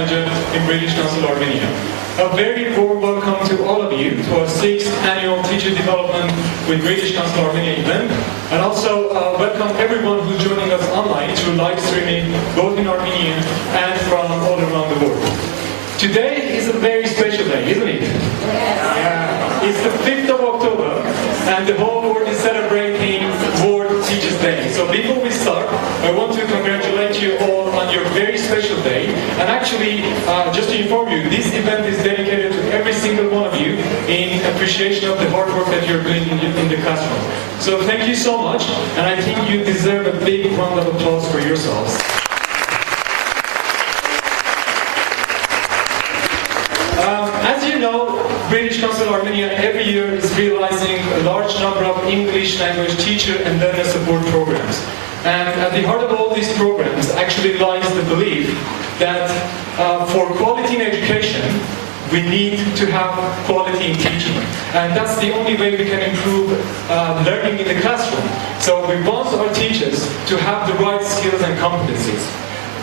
Manager in British Council Armenia. A very warm welcome to all of you to our 6th annual Teacher Development with British Council Armenia event, and also welcome everyone who's joining us online through live streaming, both in Armenian and from all around the world. Today is a very special day, isn't it? Yes. It's the 5th of October, and the whole world is celebrating World Teachers Day. So before we start, I want to congratulate you all on your very special day. And actually, just to inform you, this event is dedicated to every single one of you in appreciation of the hard work that you're doing in the classroom. So thank you so much, and I think you deserve a big round of applause for yourselves. As you know, British Council Armenia every year is realizing a large number of English language teacher and learner support programs. And at the heart of all these programs actually lies the belief that for quality in education, we need to have quality in teaching. And that's the only way we can improve learning in the classroom. So we want our teachers to have the right skills and competencies.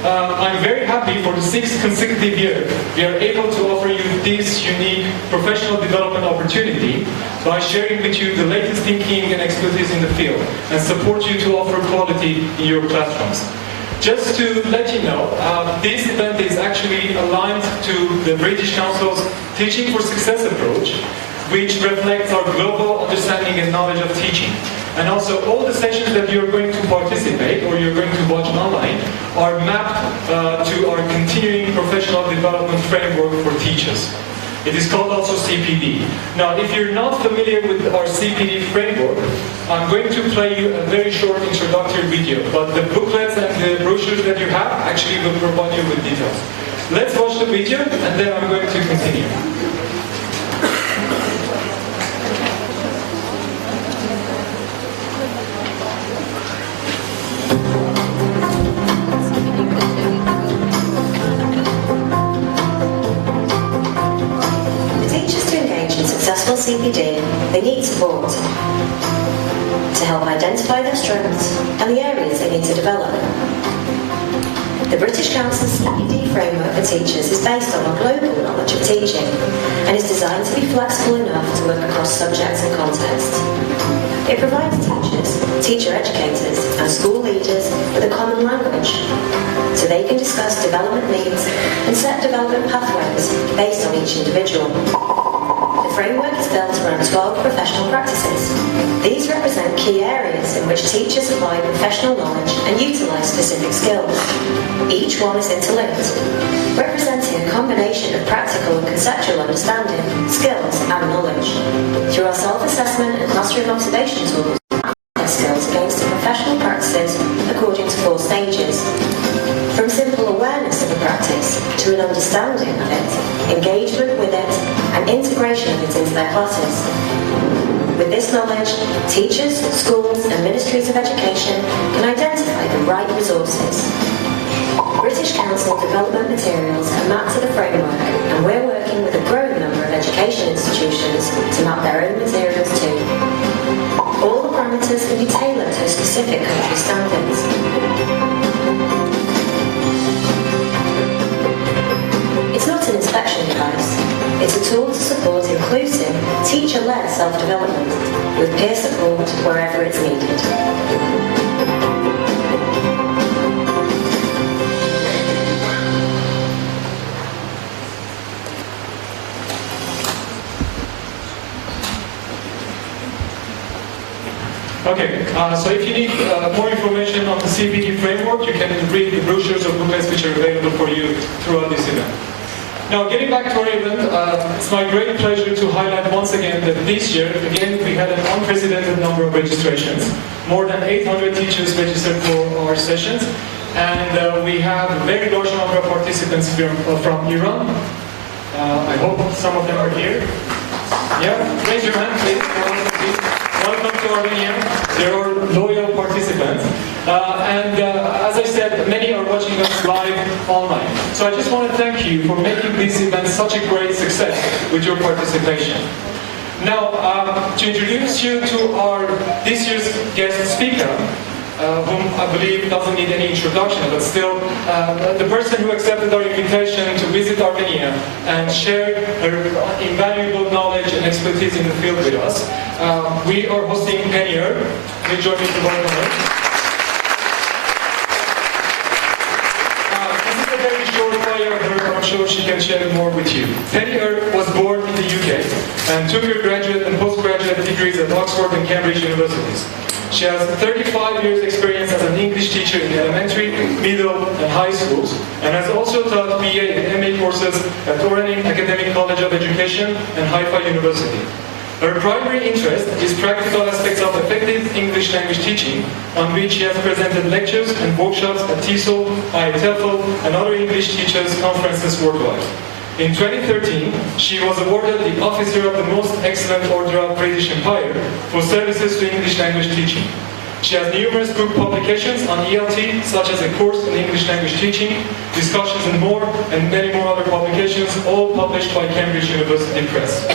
I'm very happy for the 6th consecutive year we are able to offer you this unique professional development opportunity by sharing with you the latest thinking and expertise in the field and support you to offer quality in your classrooms. Just to let you know, this event is actually aligned to the British Council's Teaching for Success approach, which reflects our global understanding and knowledge of teaching. And also all the sessions that you're going to participate or you're going to watch online are mapped to our continuing professional development framework for teachers. It is called also CPD. Now, if you're not familiar with our CPD framework, I'm going to play you a very short introductory video, but the booklets and the brochures that you have actually will provide you with details. Let's watch the video and then I'm going to continue. CPD, they need support to help identify their strengths and the areas they need to develop. The British Council's CPD framework for teachers is based on our global knowledge of teaching and is designed to be flexible enough to work across subjects and contexts. It provides teachers, teacher educators and school leaders with a common language so they can discuss development needs and set development pathways based on each individual. The framework is built around 12 professional practices. These represent key areas in which teachers apply professional knowledge and utilise specific skills. Each one is interlinked, representing a combination of practical and conceptual understanding, skills and knowledge. Through our self-assessment and classroom observation tools, we map their skills against the professional practices according to 4 stages. From simple awareness of a practice to an understanding of it, engagement with it, and integration of it into their classes. With this knowledge, teachers, schools and ministries of education can identify the right resources. British Council development materials are mapped to the framework, and we're working with a growing number of education institutions to map their own materials too. All the parameters can be tailored to specific country standards. It's not an inspection device. It's a tool to support inclusive, teacher-led self-development, with peer support wherever it's needed. Okay, so if you need more information on the CPD framework, you can read the brochures or booklets which are available for you throughout this event. Now, getting back to our event, it's my great pleasure to highlight once again that this year, again, we had an unprecedented number of registrations. More than 800 teachers registered for our sessions, and we have a very large number of participants from Iran. I hope some of them are here. Yeah, raise your hand, please. Welcome to Armenia. They are loyal participants. As I said, many are watching us live online. So I just want to thank you for making this event such a great success with your participation. Now, to introduce you to our this year's guest speaker, whom I believe doesn't need any introduction, but still, the person who accepted our invitation to visit Armenia and share her invaluable knowledge and expertise in the field with us. We are hosting Penny here. Please join me to welcome her. This is a very short bio of her. I'm sure she can share more with you. Penny was born in the UK and took her graduate and postgraduate degrees at Oxford and Cambridge universities. She has 35 years experience as an English teacher in elementary, middle and high schools, and has also taught BA and MA courses at Oranim Academic College of Education and Haifa University. Her primary interest is practical aspects of effective English language teaching, on which she has presented lectures and workshops at TESOL, IETFL, and other English teachers' conferences worldwide. In 2013, she was awarded the Officer of the Most Excellent Order of British Empire for services to English language teaching. She has numerous book publications on ELT, such as a course in English language teaching, discussions and more, and many more other publications, all published by Cambridge University Press.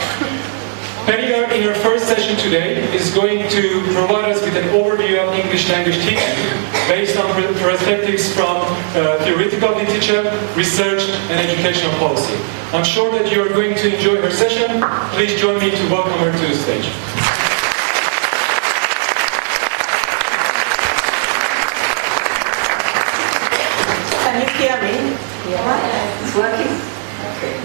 Penny, in her first session today, is going to provide us with an overview of English language teaching based on perspectives from theoretical literature, research, and educational policy. I'm sure that you are going to enjoy her session. Please join me to welcome her to the stage. Can you hear me? Yeah. It's working? Okay.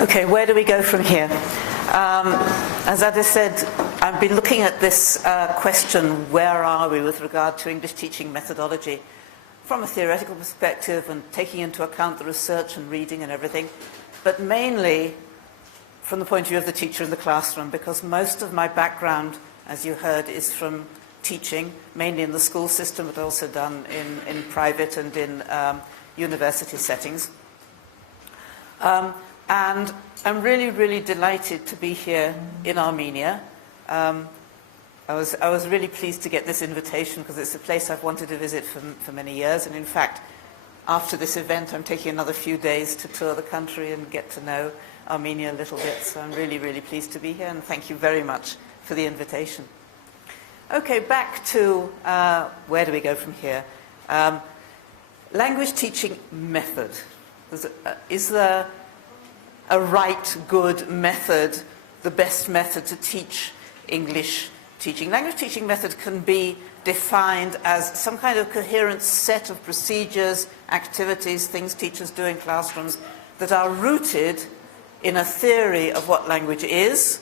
Okay, where do we go from here? As Ada said, I've been looking at this question, where are we with regard to English teaching methodology, from a theoretical perspective and taking into account the research and reading and everything, but mainly from the point of view of the teacher in the classroom, because most of my background, as you heard, is from teaching, mainly in the school system, but also done in private and in university settings. And I'm really, really delighted to be here in Armenia. I was really pleased to get this invitation because it's a place I've wanted to visit for many years. And in fact, after this event, I'm taking another few days to tour the country and get to know Armenia a little bit. So I'm really, really pleased to be here. And thank you very much for the invitation. Okay, back to where do we go from here? Language teaching method. Is there a right, good method, the best method to teach English teaching? Language teaching method can be defined as some kind of coherent set of procedures, activities, things teachers do in classrooms that are rooted in a theory of what language is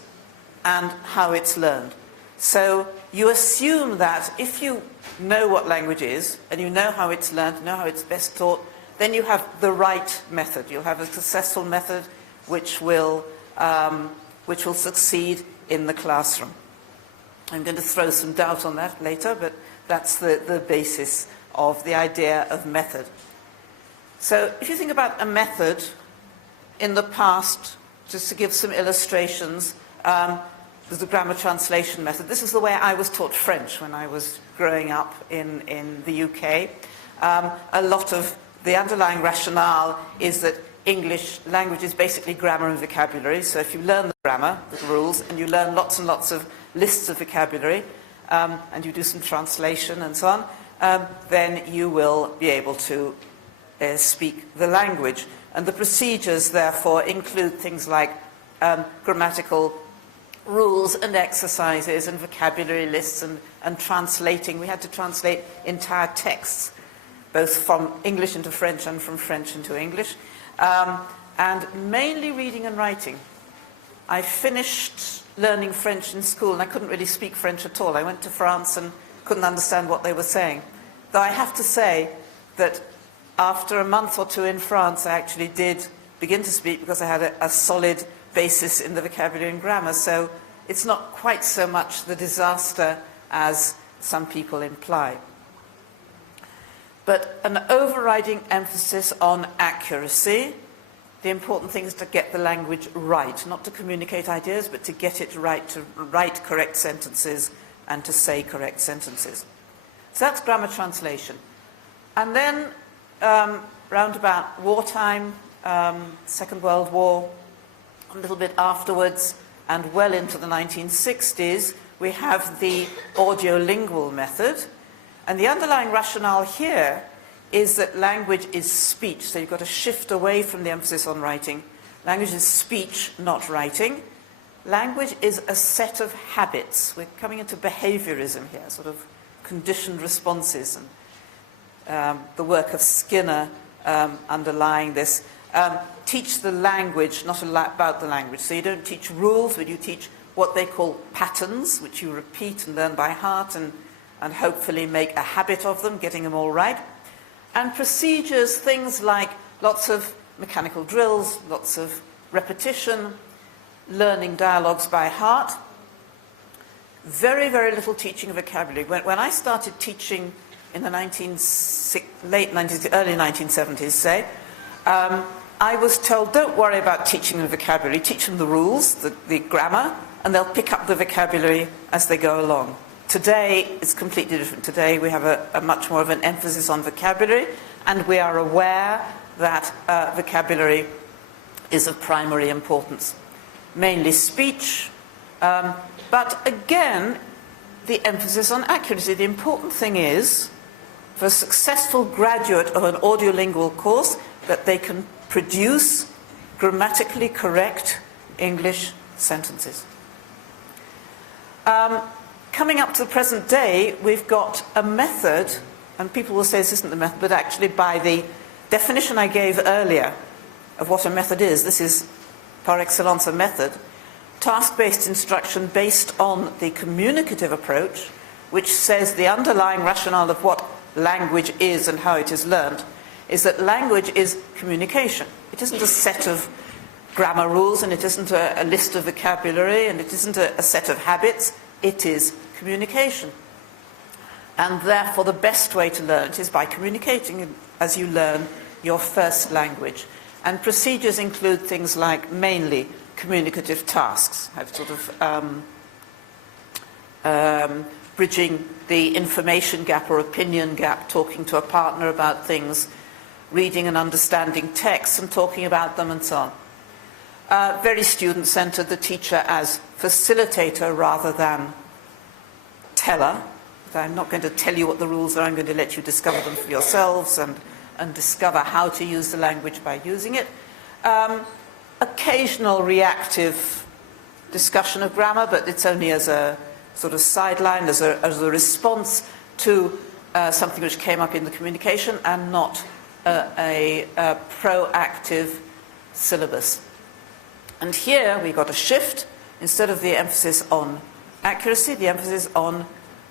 and how it's learned. So you assume that if you know what language is and you know how it's learned, know how it's best taught, then you have the right method. You'll have a successful method which will succeed in the classroom. I'm going to throw some doubt on that later, but that's the basis of the idea of method. So if you think about a method in the past, just to give some illustrations, there's the grammar translation method. This is the way I was taught French when I was growing up in the UK. A lot of the underlying rationale is that English language is basically grammar and vocabulary. So if you learn the grammar, the rules, and you learn lots and lots of lists of vocabulary, and you do some translation and so on, then you will be able to speak the language. And the procedures, therefore, include things like grammatical rules and exercises and vocabulary lists and translating. We had to translate entire texts, both from English into French and from French into English. And mainly reading and writing. I finished learning French in school and I couldn't really speak French at all. I went to France and couldn't understand what they were saying. Though I have to say that after a month or two in France, I actually did begin to speak because I had a solid basis in the vocabulary and grammar. So it's not quite so much the disaster as some people imply. But an overriding emphasis on accuracy. The important thing is to get the language right, not to communicate ideas, but to get it right, to write correct sentences and to say correct sentences. So that's grammar translation. And then round about wartime, Second World War, a little bit afterwards, and well into the 1960s, we have the audiolingual method. And the underlying rationale here is that language is speech. So you've got to shift away from the emphasis on writing. Language is speech, not writing. Language is a set of habits. We're coming into behaviorism here, sort of conditioned responses. And the work of Skinner underlying this. Teach the language, not about the language. So you don't teach rules, but you teach what they call patterns, which you repeat and learn by heart and hopefully make a habit of them, getting them all right. And procedures, things like lots of mechanical drills, lots of repetition, learning dialogues by heart. Very, very little teaching of vocabulary. When I started teaching in the early 1970s, say, I was told, don't worry about teaching them vocabulary, teach them the rules, the grammar, and they'll pick up the vocabulary as they go along. Today, it's completely different. Today, we have a much more of an emphasis on vocabulary, and we are aware that vocabulary is of primary importance. Mainly speech, but again, the emphasis on accuracy. The important thing is, for a successful graduate of an audiolingual course, that they can produce grammatically correct English sentences. Coming up to the present day, we've got a method, and people will say this isn't the method, but actually by the definition I gave earlier of what a method is, this is par excellence a method, task-based instruction based on the communicative approach, which says the underlying rationale of what language is and how it is learned, is that language is communication. It isn't a set of grammar rules, and it isn't a list of vocabulary, and it isn't a set of habits. It is communication. And therefore, the best way to learn it is by communicating as you learn your first language. And procedures include things like mainly communicative tasks, have sort of bridging the information gap or opinion gap, talking to a partner about things, reading and understanding texts and talking about them, and so on. Very student-centered, the teacher as facilitator rather than teller. I'm not going to tell you what the rules are, I'm going to let you discover them for yourselves and discover how to use the language by using it. Occasional reactive discussion of grammar, but it's only as a sort of sideline, as a response to something which came up in the communication, and not a proactive syllabus. And here we got a shift. Instead of the emphasis on accuracy, the emphasis on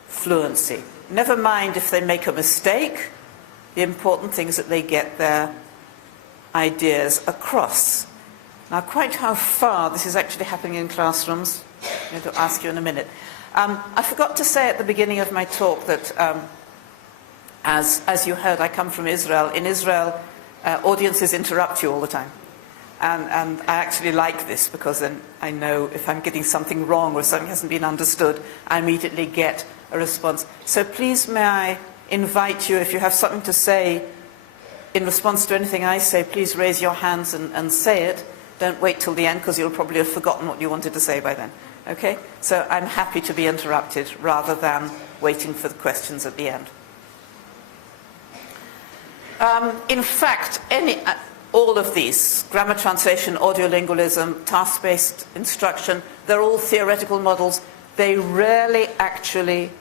fluency. Never mind if they make a mistake, the important thing is that they get their ideas across. Now, quite how far this is actually happening in classrooms, I'm going to ask you in a minute. I forgot to say at the beginning of my talk that, as you heard, I come from Israel. In Israel, audiences interrupt you all the time. And I actually like this, because then I know if I'm getting something wrong or something hasn't been understood, I immediately get a response. So please may I invite you, if you have something to say in response to anything I say, please raise your hands and say it. Don't wait till the end, because you'll probably have forgotten what you wanted to say by then. Okay? So I'm happy to be interrupted rather than waiting for the questions at the end. In fact, all of these, grammar translation, audiolingualism, task-based instruction, they're all theoretical models. They rarely actually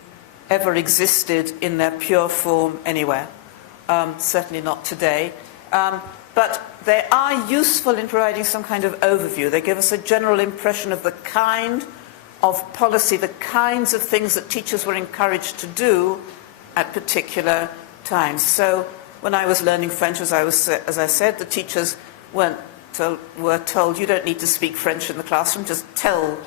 ever existed in their pure form anywhere. Certainly not today. But they are useful in providing some kind of overview. They give us a general impression of the kind of policy, the kinds of things that teachers were encouraged to do at particular times. So when I was learning French, as I said, the teachers were told, you don't need to speak French in the classroom, just tell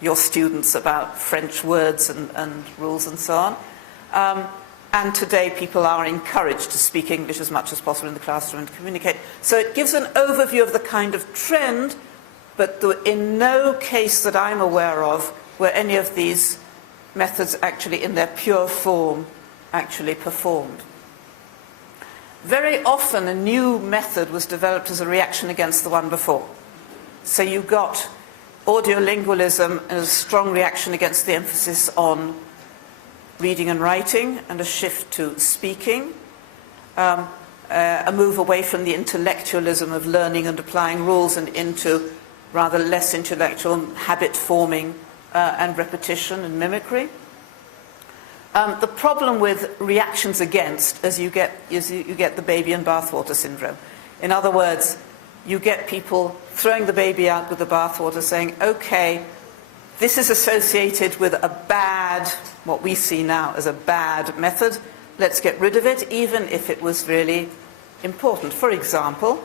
your students about French words and rules and so on. And today people are encouraged to speak English as much as possible in the classroom and communicate. So it gives an overview of the kind of trend, but in no case that I'm aware of were any of these methods actually in their pure form actually performed. Very often a new method was developed as a reaction against the one before. So you got audiolingualism and a strong reaction against the emphasis on reading and writing and a shift to speaking, a move away from the intellectualism of learning and applying rules and into rather less intellectual habit forming and repetition and mimicry. The problem with reactions against is you get the baby and bathwater syndrome. In other words, you get people throwing the baby out with the bathwater saying, okay, this is associated with a bad, what we see now as a bad method, let's get rid of it, even if it was really important. For example,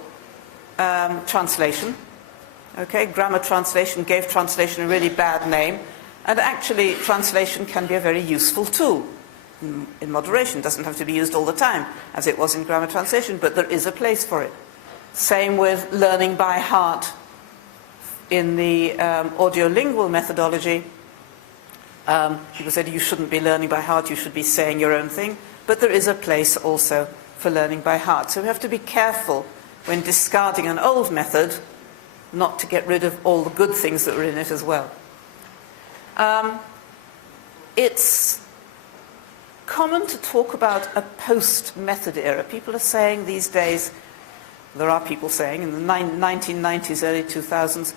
translation. Okay, grammar translation gave translation a really bad name, and actually translation can be a very useful tool in moderation. It doesn't have to be used all the time, as it was in grammar translation, but there is a place for it. Same with learning by heart. In the audiolingual methodology, people said you shouldn't be learning by heart, you should be saying your own thing, but there is a place also for learning by heart. So we have to be careful when discarding an old method not to get rid of all the good things that were in it as well. It's common to talk about a post-method era. People are saying these days, there are people saying in the 1990s, early 2000s,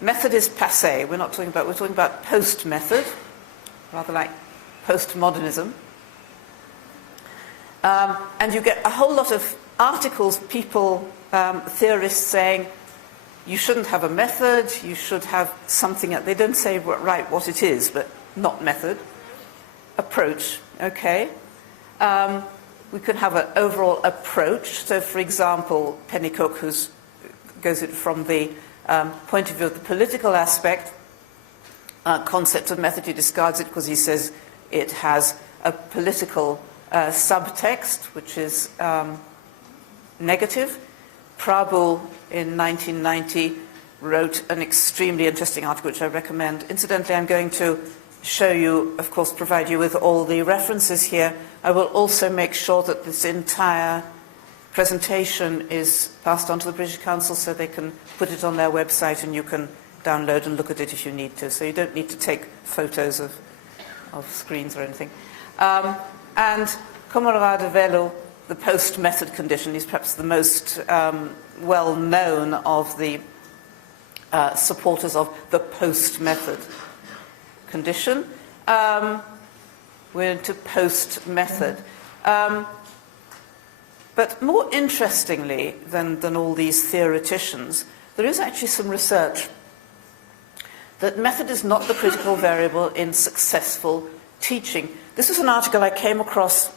method is passé. We're talking about post-method, rather like postmodernism. And you get a whole lot of articles, people, theorists saying, you shouldn't have a method, you should have something, they don't say right what it is, but not method. Approach, okay. We could have an overall approach. So, for example, Pennycook, who goes it from the point of view of the political aspect, concept of method, he discards it because he says it has a political subtext, which is negative. Prabhu, in 1990, wrote an extremely interesting article, which I recommend. Incidentally, I'm going to show you, of course, provide you with all the references here. I will also make sure that this entire presentation is passed on to the British Council so they can put it on their website and you can download and look at it if you need to. So you don't need to take photos of screens or anything. And Comorado Velo, the post-method condition, is perhaps the most well-known of the supporters of the post-method condition. We're into post-method. But more interestingly than all these theoreticians, there is actually some research that method is not the critical variable in successful teaching. This is an article I came across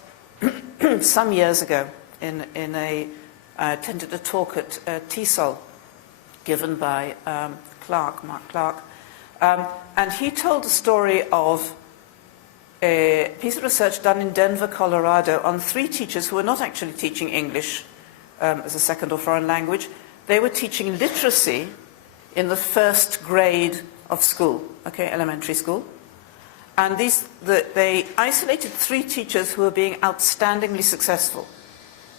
some years ago I attended a talk at TESOL given by Mark Clark. And he told the story of a piece of research done in Denver, Colorado, on 3 teachers who were not actually teaching English as a second or foreign language. They were teaching literacy in the first grade of school, okay, elementary school. And they isolated 3 teachers who were being outstandingly successful.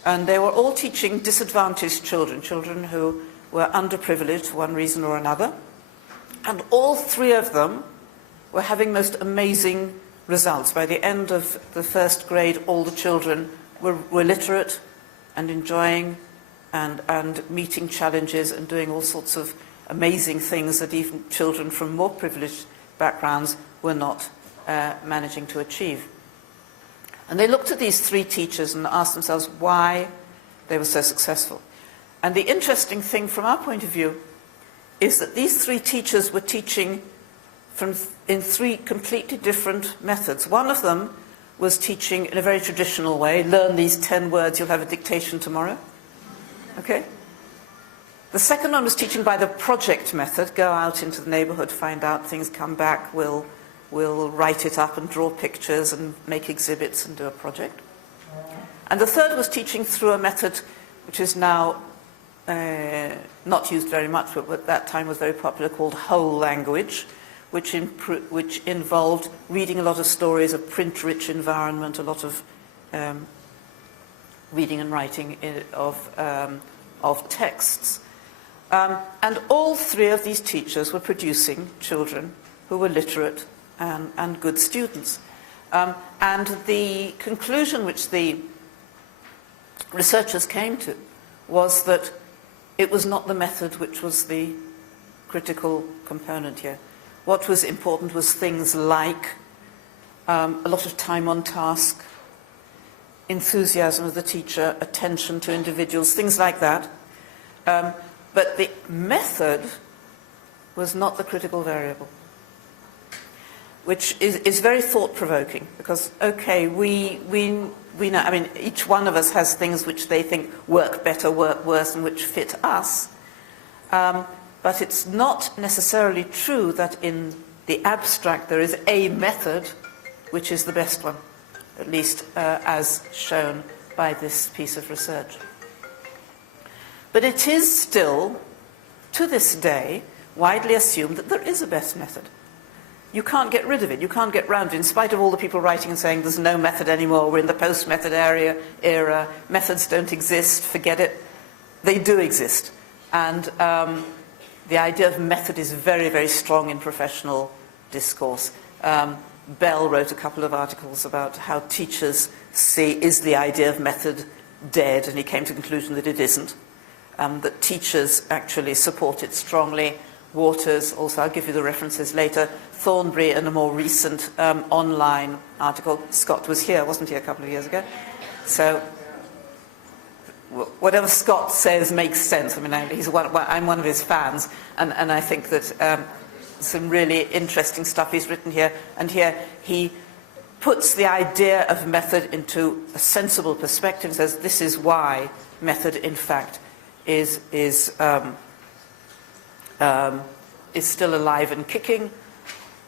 And they were all teaching disadvantaged children who were underprivileged for one reason or another. And all 3 of them were having most amazing results. By the end of the first grade, all the children were literate and enjoying and meeting challenges and doing all sorts of amazing things that even children from more privileged backgrounds were not managing to achieve. And they looked at these 3 teachers and asked themselves why they were so successful. And the interesting thing from our point of view is that these 3 teachers were teaching in 3 completely different methods. One of them was teaching in a very traditional way, learn these 10 words, you'll have a dictation tomorrow. Okay? The second one was teaching by the project method, go out into the neighborhood, find out things, come back, we'll write it up and draw pictures and make exhibits and do a project. And the third was teaching through a method which is now not used very much, but at that time was very popular, called whole language, which involved reading a lot of stories, a print-rich environment, a lot of reading and writing of texts. And all three of these teachers were producing children who were literate and good students. And the conclusion which the researchers came to was that it was not the method which was the critical component here. What was important was things like a lot of time on task, enthusiasm of the teacher, attention to individuals, things like that. But the method was not the critical variable, which is very thought-provoking, because, okay, we know, I mean, each one of us has things which they think work better, work worse, and which fit us. But it's not necessarily true that in the abstract there is a method which is the best one, at least as shown by this piece of research. But it is still, to this day, widely assumed that there is a best method. You can't get rid of it. You can't get round it. In spite of all the people writing and saying there's no method anymore, we're in the post-method era, methods don't exist, forget it. They do exist. And the idea of method is very, very strong in professional discourse. Bell wrote a couple of articles about how teachers see, is the idea of method dead? And he came to the conclusion that it isn't. That teachers actually support it strongly. Waters, also, I'll give you the references later. Thornbury, in a more recent online article. Scott was here, wasn't he, a couple of years ago? So whatever Scott says makes sense. I mean, I'm one of his fans, and I think that some really interesting stuff he's written here. And here he puts the idea of method into a sensible perspective, says this is why method, in fact, is still alive and kicking,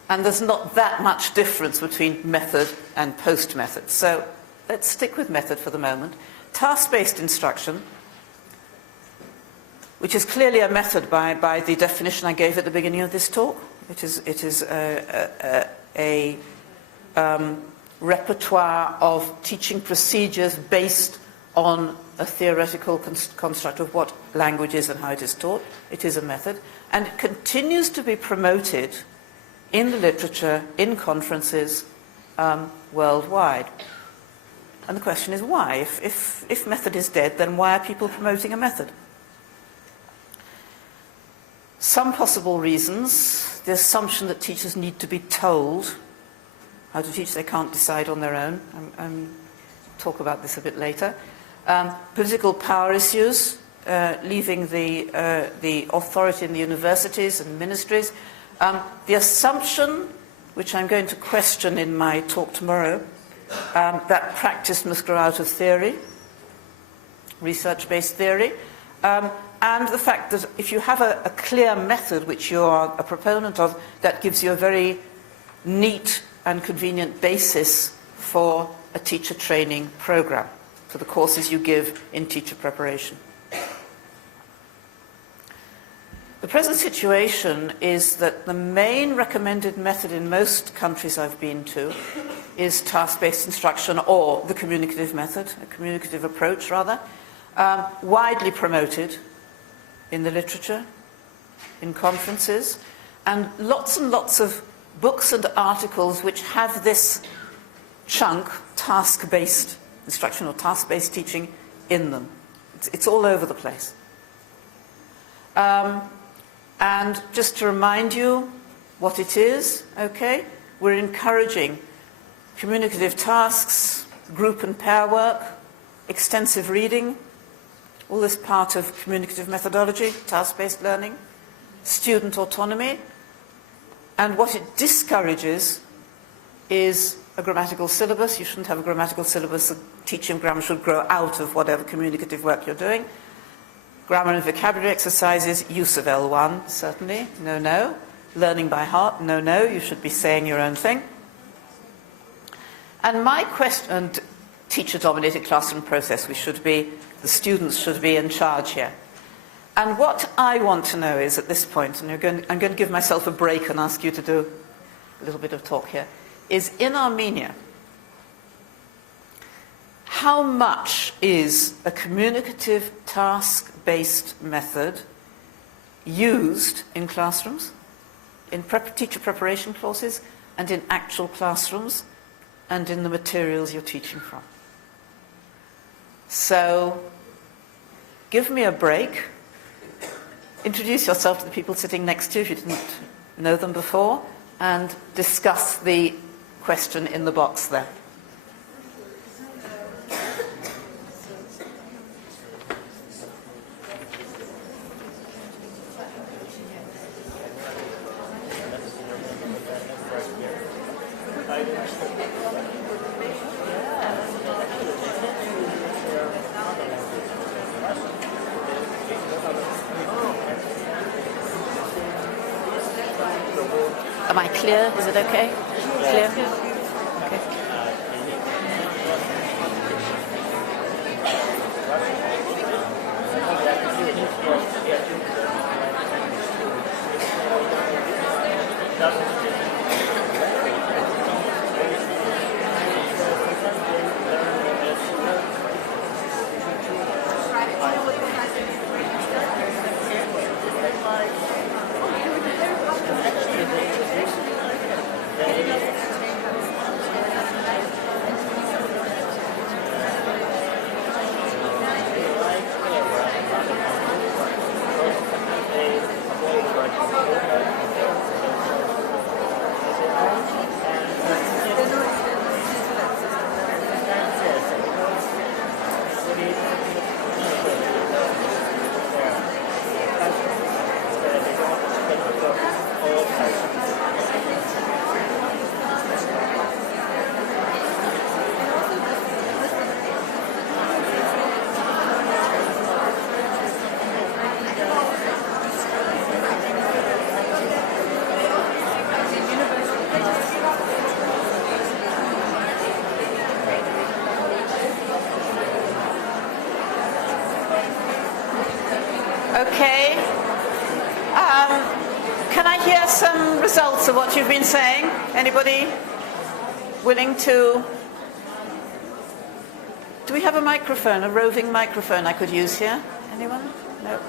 and there's not that much difference between method and post-method. So let's stick with method for the moment. Task-based instruction, which is clearly a method by the definition I gave at the beginning of this talk. It is a repertoire of teaching procedures based on a theoretical construct of what language is and how it is taught. It is a method, and it continues to be promoted in the literature, in conferences, worldwide. And the question is why? If method is dead, then why are people promoting a method? Some possible reasons: the assumption that teachers need to be told how to teach, they can't decide on their own. I'll talk about this a bit later. Political power issues, leaving the authority in the universities and ministries. The assumption, which I'm going to question in my talk tomorrow, that practice must grow out of theory, research-based theory, and the fact that if you have a clear method which you are a proponent of, that gives you a very neat and convenient basis for a teacher training program, for the courses you give in teacher preparation. The present situation is that the main recommended method in most countries I've been to is task-based instruction, or the communicative method, a communicative approach rather, widely promoted in the literature, in conferences, and lots of books and articles which have this chunk, task-based instruction or task-based teaching, in them. It's all over the place. And just to remind you what it is, okay, we're encouraging communicative tasks, group and pair work, extensive reading, all this part of communicative methodology, task-based learning, student autonomy, and what it discourages is a grammatical syllabus. You shouldn't have a grammatical syllabus. The teaching of grammar should grow out of whatever communicative work you're doing. Grammar and vocabulary exercises, use of L1, certainly, no. Learning by heart, no. You should be saying your own thing. And my question, and teacher-dominated classroom process, the students should be in charge here. And what I want to know is, at this point, and I'm going to give myself a break and ask you to do a little bit of talk here, is in Armenia, how much is a communicative task-based method used in classrooms, in teacher preparation courses, and in actual classrooms, and in the materials you're teaching from? So, give me a break. Introduce yourself to the people sitting next to you if you didn't know them before, and discuss the question in the box there. Am I clear? Is it okay? Clear? Okay. Okay. Can I hear some results of what you've been saying? Anybody willing to? Do we have a microphone, a roving microphone I could use here? Anyone? No.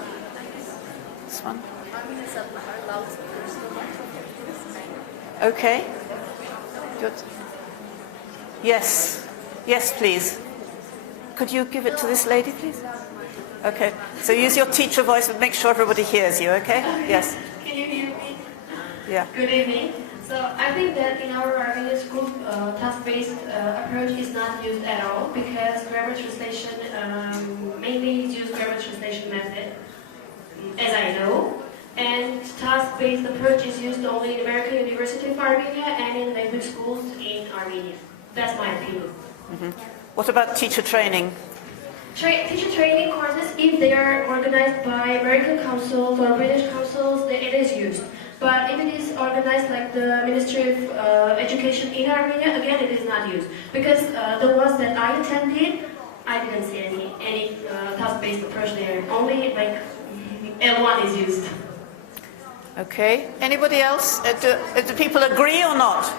This one? Okay. Good. Yes. Yes, please. Could you give it to this lady, please? Okay. So use your teacher voice, but make sure everybody hears you, okay? Yes. Can you hear me? Yeah. Good evening. So I think that in our Armenian school, task-based approach is not used at all because grammar translation mainly is used grammar translation method, as I know. And task-based approach is used only in American University of Armenia and in language schools in Armenia. That's my opinion. Mm-hmm. What about teacher training? Teacher training courses, if they are organized by American councils or British councils, then it is used. But if it is organized like the Ministry of Education in Armenia, again, it is not used. Because the ones that I attended, I didn't see any task-based approach there. Only like L1 is used. Okay. Anybody else? Do people agree or not?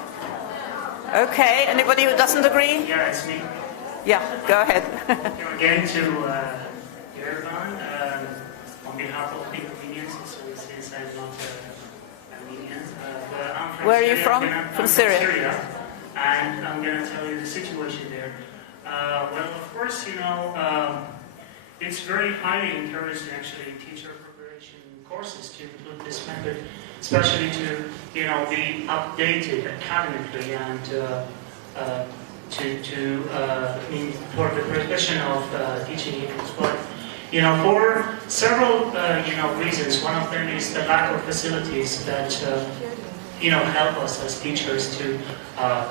Okay. Anybody who doesn't agree? Yeah, it's me. Yeah, go ahead. Again to Yerevan, on behalf of the Armenians, since I'm not Armenian. I'm from Where are Syria. you from? From Syria. And I'm going to tell you the situation there. Well, of course, you know, it's very highly encouraged actually teacher preparation courses to include this method, especially to, you know, be updated academically and for the profession of teaching English. But you know, for several reasons. One of them is the lack of facilities that help us as teachers to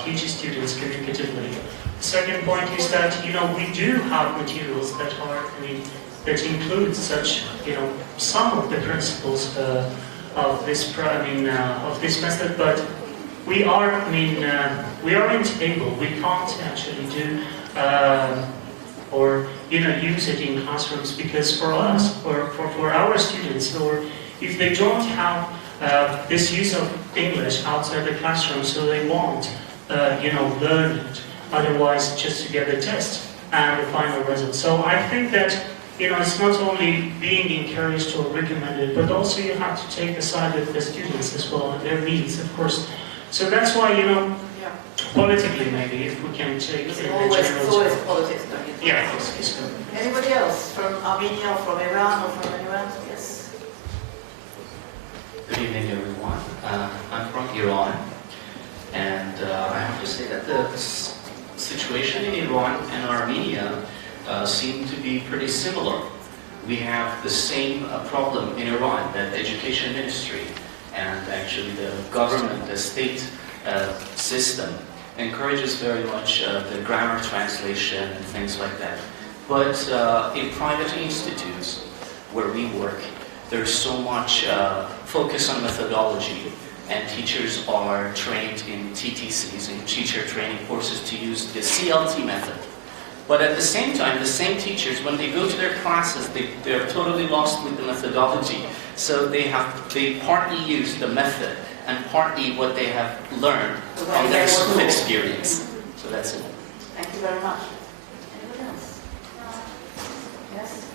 teach students communicatively. The second point is that we do have materials that are that include such some of the principles of this of this method, but we aren't able. We can't actually do or use it in classrooms, because for us, or for our students, or if they don't have this use of English outside the classroom, so they won't learn it, otherwise just to get the test and the final result. So I think that it's not only being encouraged or recommended, but also you have to take the side of the students as well, and their needs, of course. So that's why, politically maybe, if we can take It's the always general... politics, don't you think? Yeah, it's good. Anybody else from Armenia or from Iran or from anywhere else? Yes. Good evening, everyone. I'm from Iran, and I have to say that the situation in Iran and Armenia seem to be pretty similar. We have the same problem in Iran, that the education ministry and actually the government, the state system encourages very much the grammar translation and things like that. But in private institutes where we work, there's so much focus on methodology, and teachers are trained in TTCs, in teacher training courses, to use the CLT method. But at the same time, the same teachers, when they go to their classes, they're totally lost with the methodology. So they partly use the method and partly what they have learned from their school experience. So that's it. Thank you very much. Anybody else? Yes?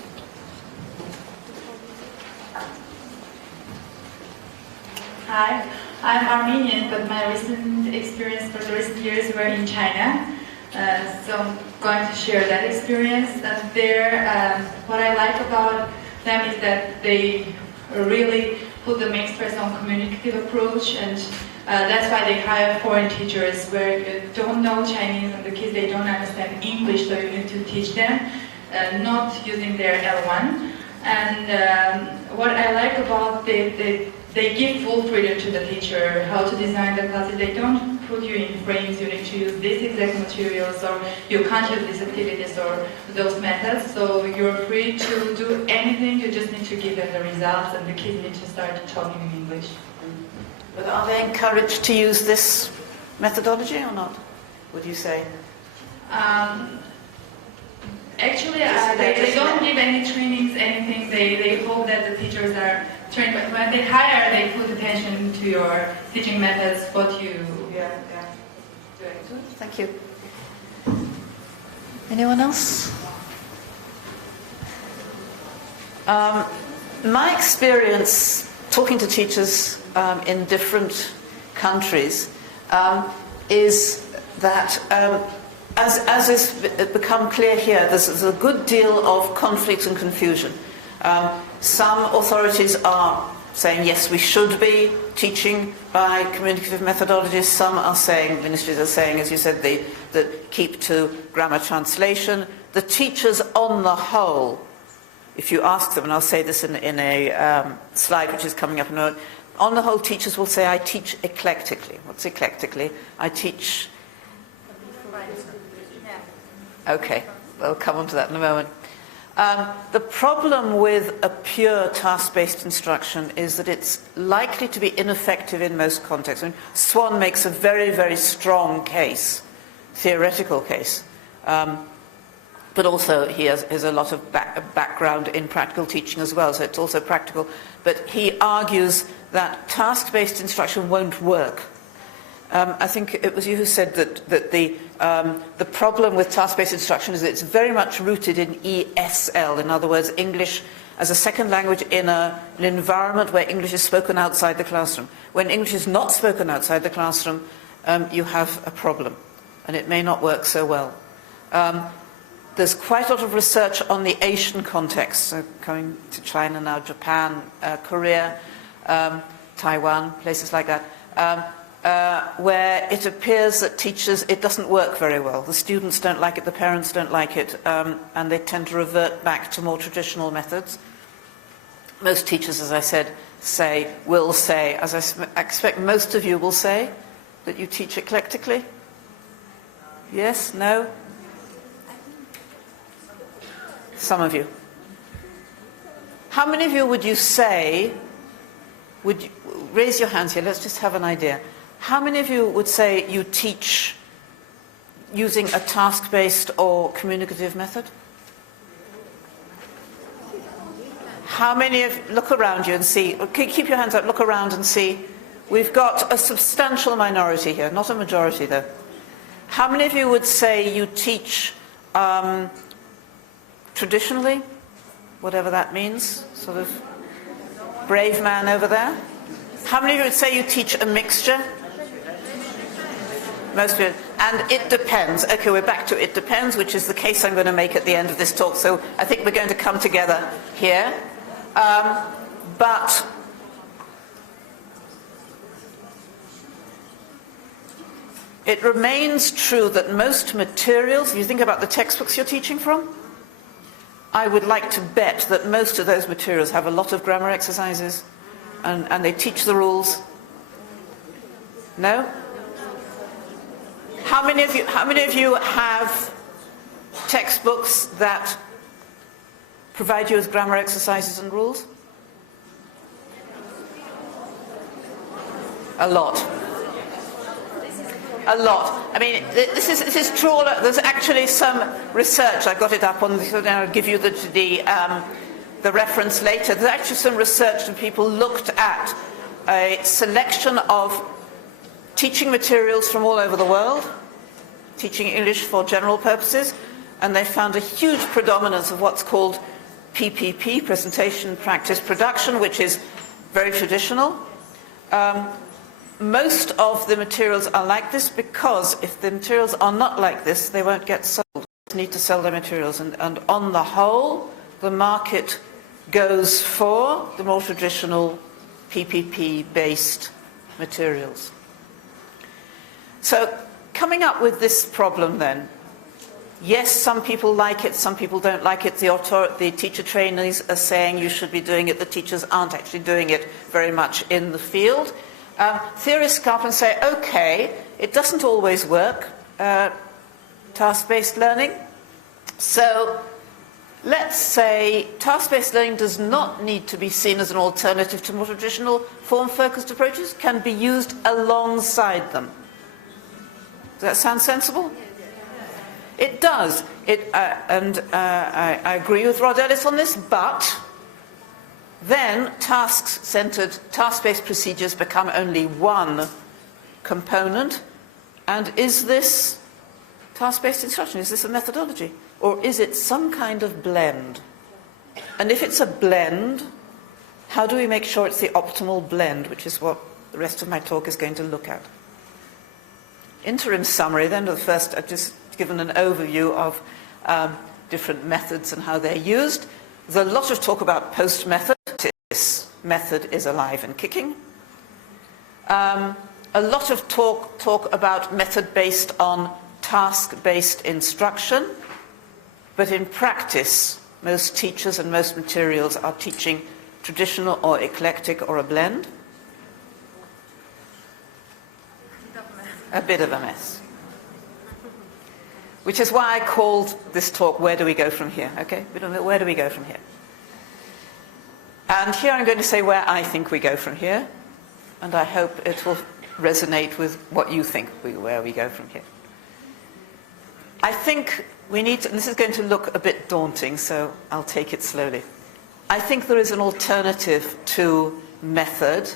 Hi, I'm Armenian, but my recent experience for the recent years were in China. So I'm going to share that experience. And there, what I like about them is that they really put the main stress on communicative approach, and that's why they hire foreign teachers where you don't know Chinese and the kids, they don't understand English, so you need to teach them, not using their L1. And what I like about they give full freedom to the teacher how to design the classes. They don't put you in frames, you need to use this exact materials, or you can't use these activities or those methods. So you're free to do anything, you just need to give them the results, and the kids need to start talking in English. But are they encouraged to use this methodology or not, would you say? Actually, they don't give any trainings, anything. They hope that the teachers are trained. But when they hire, they put attention to your teaching methods, what you... Yeah. Thank you. Anyone else? My experience talking to teachers in different countries is that as has become clear here, there's a good deal of conflict and confusion. Some authorities are saying, yes, we should be teaching by communicative methodologies. Some are saying, ministries are saying, as you said, that keep to grammar translation. The teachers on the whole, if you ask them, and I'll say this in a slide which is coming up in a moment, on the whole, teachers will say, I teach eclectically. What's eclectically? I teach... Okay, we'll come on to that in a moment. The problem with a pure task-based instruction is that it's likely to be ineffective in most contexts. I mean, Swan makes a very, very strong case, theoretical case, but also he has a lot of background in practical teaching as well, so it's also practical. But he argues that task-based instruction won't work. I think it was you who said that the problem with task-based instruction is that it's very much rooted in ESL, in other words, English as a second language in an environment where English is spoken outside the classroom. When English is not spoken outside the classroom, you have a problem, and it may not work so well. There's quite a lot of research on the Asian context, so coming to China now, Japan, Korea, Taiwan, places like that. Where it appears that teachers, it doesn't work very well. The students don't like it, the parents don't like it, and they tend to revert back to more traditional methods. Most teachers, as I said, will say, as I expect most of you will say, that you teach eclectically? Yes? No? Some of you. How many of you would you say, raise your hands here, let's just have an idea. How many of you would say you teach using a task-based or communicative method? how many of, look around you and see, okay, keep your hands up, look around and see. We've got a substantial minority here, not a majority though. How many of you would say you teach traditionally, whatever that means, sort of brave man over there? How many of you would say you teach a mixture? Most of you. And it depends. Okay, we're back to it depends, which is the case I'm going to make at the end of this talk. So I think we're going to come together here. But it remains true that most materials, if you think about the textbooks you're teaching from, I would like to bet that most of those materials have a lot of grammar exercises and they teach the rules. No? How many of you have textbooks that provide you with grammar exercises and rules? A lot. A lot. I mean, this is true. There's actually some research. I got it up on. I'll give you the reference later. There's actually some research, and people looked at a selection of teaching materials from all over the world, teaching English for general purposes, and they found a huge predominance of what's called PPP, presentation, practice, production, which is very traditional. Most of the materials are like this because if the materials are not like this, they won't get sold. They need to sell their materials, and on the whole, the market goes for the more traditional PPP-based materials. So, coming up with this problem then, yes, some people like it, some people don't like it. The teacher trainers are saying you should be doing it. The teachers aren't actually doing it very much in the field. Theorists come up and say, okay, it doesn't always work, task-based learning. So let's say task-based learning does not need to be seen as an alternative to more traditional form-focused approaches, can be used alongside them. Does that sound sensible? It does. I agree with Rod Ellis on this, but then task-centered, task-based procedures become only one component. And is this task-based instruction? Is this a methodology? Or is it some kind of blend? And if it's a blend, how do we make sure it's the optimal blend, which is what the rest of my talk is going to look at. Interim summary, then, of the first, I've just given an overview of different methods and how they're used. There's a lot of talk about post-method. This method is alive and kicking. A lot of talk about method based on task-based instruction. But in practice, most teachers and most materials are teaching traditional or eclectic or a blend. A bit of a mess. Which is why I called this talk, Where Do We Go From Here? Okay? Where do we go from here? And here I'm going to say where I think we go from here. And I hope it will resonate with what you think where we go from here. I think we need to, and this is going to look a bit daunting, so I'll take it slowly. I think there is an alternative to method,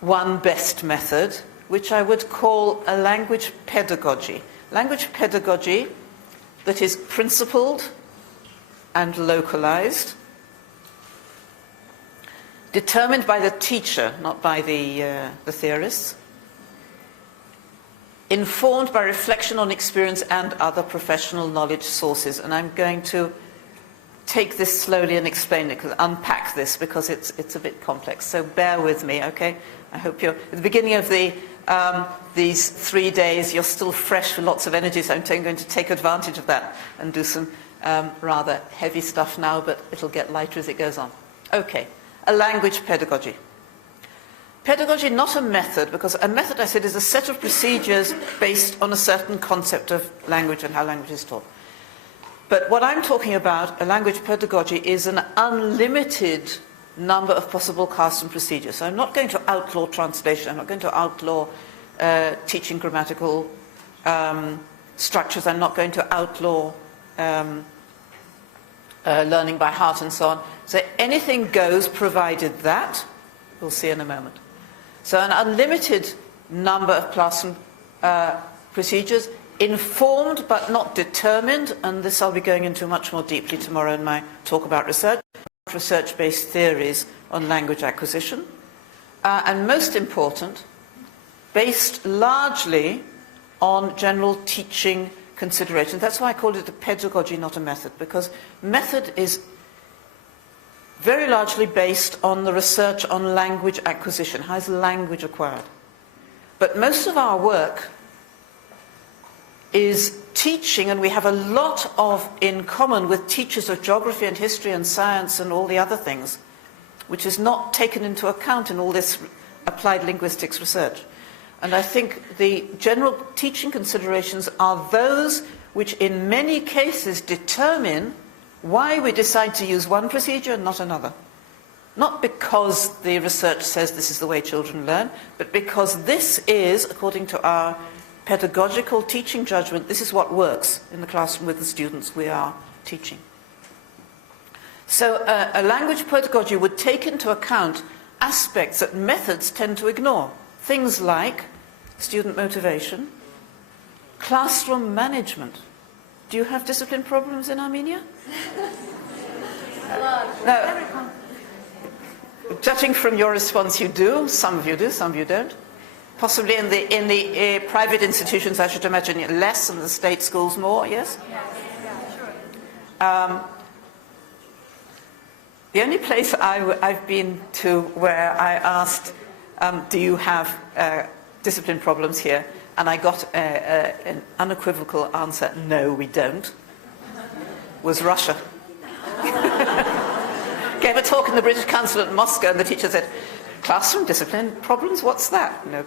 one best method, which I would call a language pedagogy. Language pedagogy that is principled and localized, determined by the teacher, not by the theorists, informed by reflection on experience and other professional knowledge sources. And I'm going to take this slowly and explain it, unpack this, because it's a bit complex. So bear with me, okay? I hope you're, at the beginning of these 3 days, you're still fresh with lots of energy, so I'm going to take advantage of that and do some rather heavy stuff now, but it'll get lighter as it goes on. Okay, a language pedagogy. Pedagogy, not a method, because a method, I said, is a set of procedures based on a certain concept of language and how language is taught. But what I'm talking about, a language pedagogy, is an unlimited number of possible custom procedures. So I'm not going to outlaw translation, I'm not going to outlaw teaching grammatical structures, I'm not going to outlaw learning by heart and so on. So anything goes provided that, we'll see in a moment. So an unlimited number of classroom procedures, informed but not determined, and this I'll be going into much more deeply tomorrow in my talk about research-based theories on language acquisition. And most important, based largely on general teaching considerations. That's why I called it a pedagogy, not a method, because method is very largely based on the research on language acquisition. How is language acquired? But most of our work is teaching, and we have a lot in common with teachers of geography and history and science and all the other things, which is not taken into account in all this applied linguistics research. And I think the general teaching considerations are those which in many cases determine why we decide to use one procedure and not another. Not because the research says this is the way children learn, but because this is, according to our pedagogical teaching judgment, this is what works in the classroom with the students we are teaching. So a language pedagogy would take into account aspects that methods tend to ignore. Things like student motivation, classroom management. Do you have discipline problems in Armenia? No. Judging from your response, you do. Some of you do, some of you don't. Possibly in the private institutions, I should imagine less, and the state schools more, yes? The only place I've been to where I asked, do you have discipline problems here? And I got an unequivocal answer, no, we don't, was Russia. Gave a talk in the British Consulate in Moscow, and the teacher said, classroom discipline problems, what's that? No.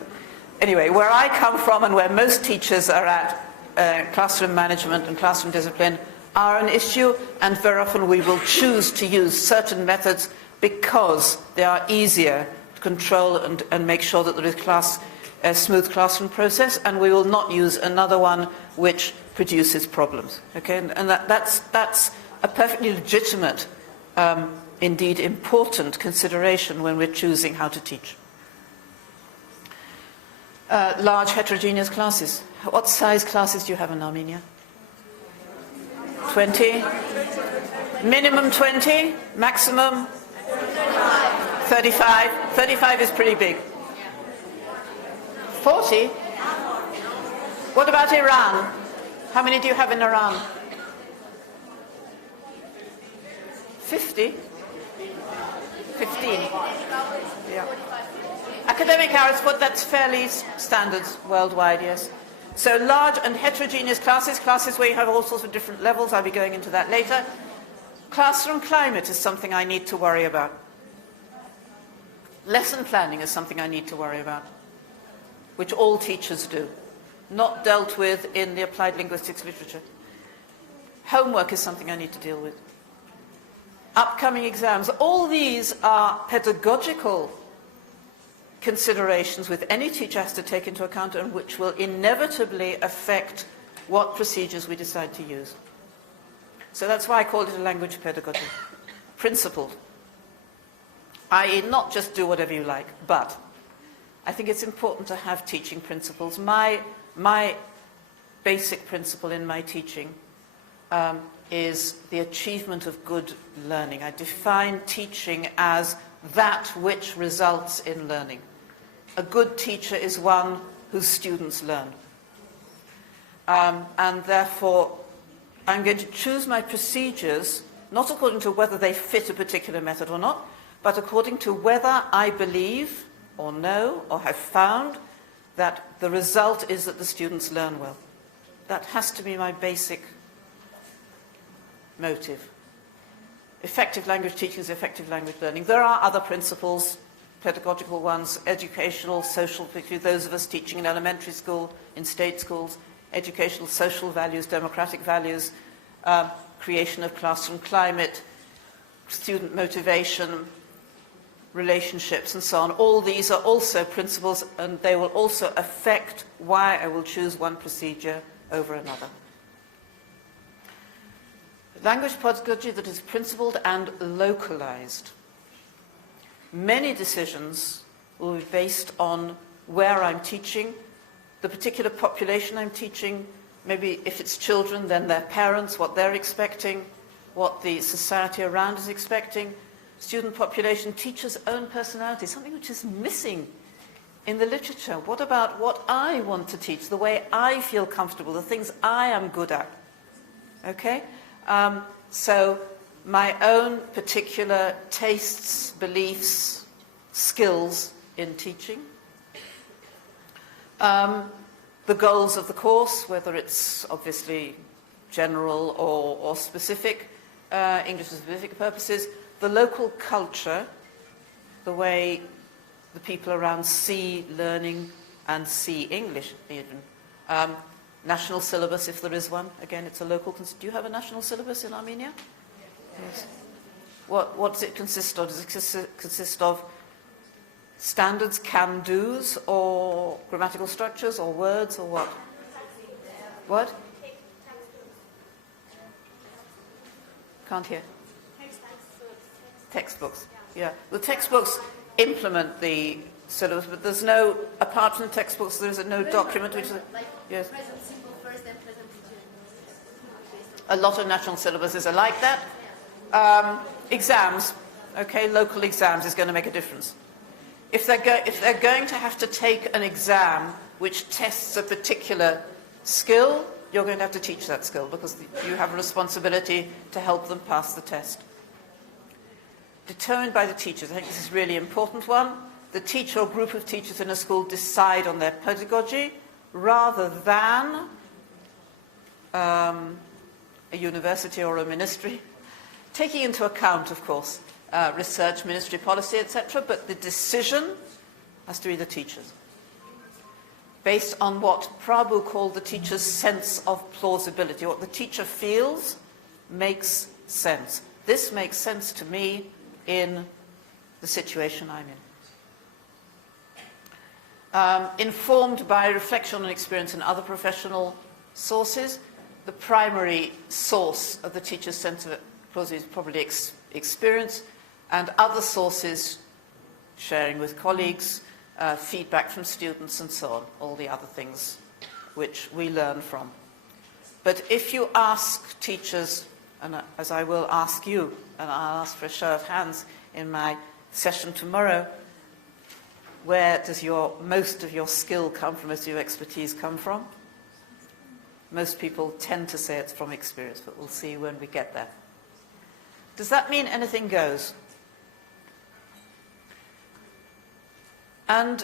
Anyway, where I come from and where most teachers are at, classroom management and classroom discipline are an issue, and very often we will choose to use certain methods because they are easier to control and make sure that there is a smooth classroom process, and we will not use another one which produces problems. Okay, and that's a perfectly legitimate, indeed important consideration when we're choosing how to teach. Large heterogeneous classes. What size classes do you have in Armenia? 20? Minimum 20? Maximum? 35? 35 is pretty big. 40? What about Iran? How many do you have in Iran? 50? 15? Yeah. Academic hours, but that's fairly standard worldwide, yes. So large and heterogeneous classes where you have all sorts of different levels. I'll be going into that later. Classroom climate is something I need to worry about. Lesson planning is something I need to worry about, which all teachers do, not dealt with in the applied linguistics literature. Homework is something I need to deal with. Upcoming exams, all these are pedagogical considerations which any teacher has to take into account and which will inevitably affect what procedures we decide to use. So that's why I called it a language pedagogy. Principled. I.e. not just do whatever you like, but I think it's important to have teaching principles. My basic principle in my teaching is the achievement of good learning. I define teaching as that which results in learning. A good teacher is one whose students learn. And therefore, I'm going to choose my procedures not according to whether they fit a particular method or not, but according to whether I believe or know or have found that the result is that the students learn well. That has to be my basic motive. Effective language teaching is effective language learning. There are other principles, pedagogical ones, educational, social, particularly those of us teaching in elementary school, in state schools, educational, social values, democratic values, creation of classroom climate, student motivation, relationships, and so on. All these are also principles, and they will also affect why I will choose one procedure over another. Language pedagogy that is principled and localized. Many decisions will be based on where I'm teaching, the particular population I'm teaching, maybe if it's children, then their parents, what they're expecting, what the society around is expecting, student population, teachers' own personality, something which is missing in the literature. What about what I want to teach, the way I feel comfortable, the things I am good at? Okay? So my own particular tastes, beliefs, skills in teaching. The goals of the course, whether it's obviously general or specific, English for specific purposes. The local culture, the way the people around see learning and see English even. National syllabus, if there is one. Again, it's a local... Do you have a national syllabus in Armenia? Yes. What does it consist of? Does it consist of standards, can-dos, or grammatical structures, or words, or what? What? Can't hear. Textbooks. Yeah. The textbooks implement the syllabus, but there's no, apart from textbooks, there is no document which is... Yes. A lot of national syllabuses are like that. Exams, okay, local exams is going to make a difference. If they're going to have to take an exam which tests a particular skill, you're going to have to teach that skill because you have a responsibility to help them pass the test. Determined by the teachers. I think this is a really important one. The teacher or group of teachers in a school decide on their pedagogy rather than a university or a ministry, taking into account, of course, research, ministry policy, etc., but the decision has to be the teachers, based on what Prabhu called the teacher's sense of plausibility. What the teacher feels makes sense. This makes sense to me in the situation I'm in. Informed by reflection and experience and other professional sources, the primary source of the teacher's sense of plausibility is probably experience, and other sources, sharing with colleagues, feedback from students and so on, all the other things which we learn from. But if you ask teachers, and as I will ask you, and I'll ask for a show of hands in my session tomorrow, where does most of your skill come from, most of your expertise come from? Most people tend to say it's from experience, but we'll see when we get there. Does that mean anything goes? And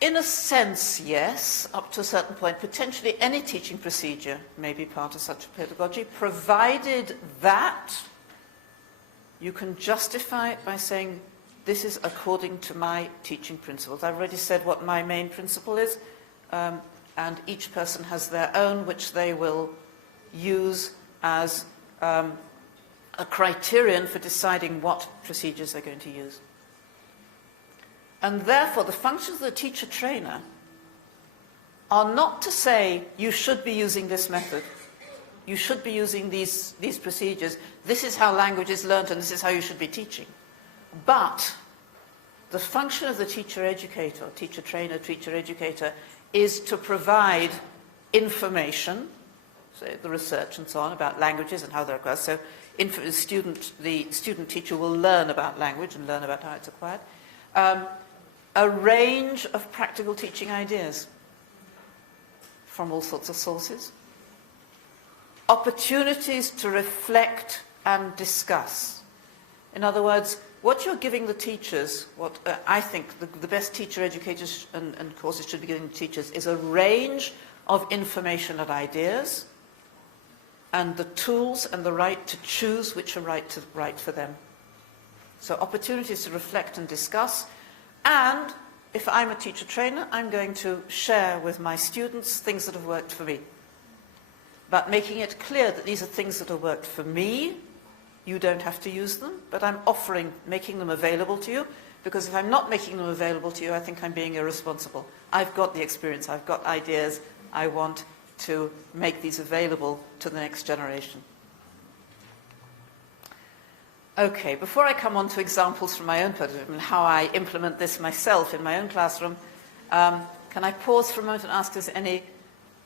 in a sense, yes, up to a certain point. Potentially any teaching procedure may be part of such a pedagogy, provided that you can justify it by saying, this is according to my teaching principles. I've already said what my main principle is, and each person has their own, which they will use as a criterion for deciding what procedures they're going to use. And therefore, the functions of the teacher-trainer are not to say, you should be using this method, you should be using these procedures, this is how language is learnt, and this is how you should be teaching. But the function of the teacher-educator, teacher-trainer, teacher-educator, is to provide information, so the research and so on, about languages and how they're acquired. So the student teacher will learn about language and learn about how it's acquired. A range of practical teaching ideas from all sorts of sources. Opportunities to reflect and discuss. In other words, what you're giving the teachers, what I think the best teacher educators and courses should be giving teachers is a range of information and ideas and the tools and the right to choose which are right for them. So opportunities to reflect and discuss. And if I'm a teacher trainer, I'm going to share with my students things that have worked for me. But making it clear that these are things that have worked for me. You don't have to use them, but I'm making them available to you, because if I'm not making them available to you, I think I'm being irresponsible. I've got the experience, I've got ideas, I want to make these available to the next generation. Okay, before I come on to examples from my own perspective and how I implement this myself in my own classroom, can I pause for a moment and ask if there's any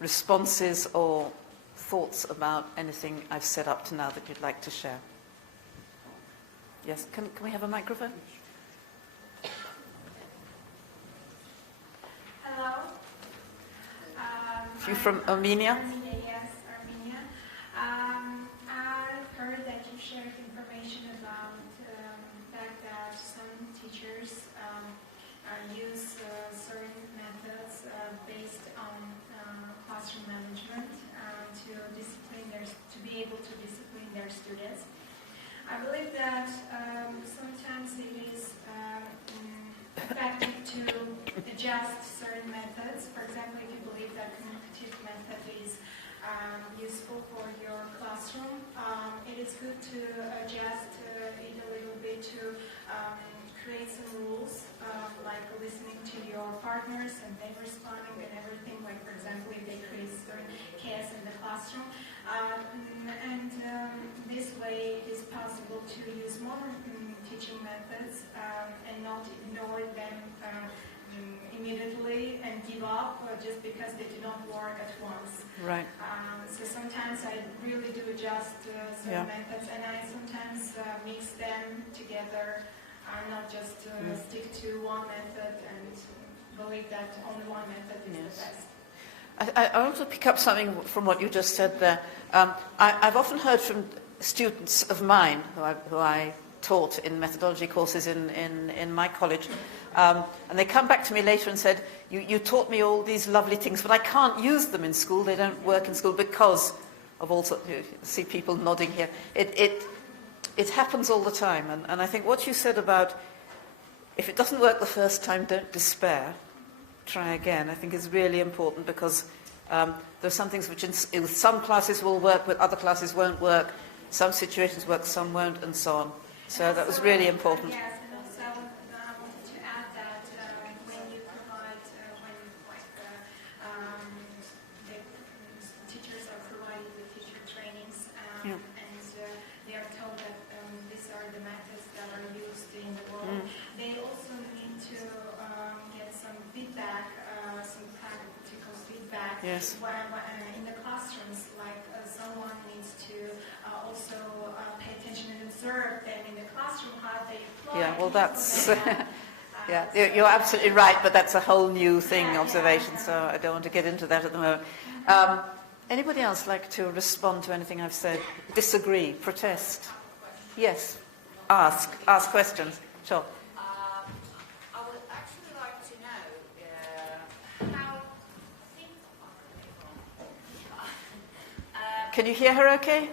responses or thoughts about anything I've said up to now that you'd like to share? Yes, can we have a microphone? Hello. You from Armenia? Armenia, yes, Armenia. I've heard that you shared information about the fact that some teachers use certain methods based on classroom management to be able to discipline their students. I believe that sometimes it is effective to adjust certain methods. For example, if you believe that communicative method is useful for your classroom, it is good to adjust it a little bit to create some rules, like listening to your partners and then responding and everything. Like, for example, if they create certain chaos in the classroom. This way it is possible to use modern teaching methods and not ignore them immediately and give up just because they do not work at once. Right. So sometimes I really do adjust certain methods, and I sometimes mix them together, not just stick to one method and believe that only one method is the best. I want to pick up something from what you just said there. I've often heard from students of mine who I taught in methodology courses in my college, and they come back to me later and said, you taught me all these lovely things, but I can't use them in school. They don't work in school because of all sorts. You see people nodding here. It happens all the time, and I think what you said about if it doesn't work the first time, don't despair. Try again, I think is really important, because there are some things which in some classes will work, with other classes won't work. Some situations work, some won't, and so on. So that was really important. Yes, and also I wanted to add that when you provide, the teachers are provided with teacher trainings, and they are told that these are the methods that are used in the world, they also need to get some feedback, some practical feedback. Yes. In the classrooms, like someone needs to also pay attention and observe them in the classroom, how they apply. Yeah, well, that's you're absolutely right, but that's a whole new thing, observation. So I don't want to get into that at the moment. Anybody else like to respond to anything I've said? Disagree? Protest? Yes. Ask questions. Sure. I would actually like to know how. Can you hear her okay?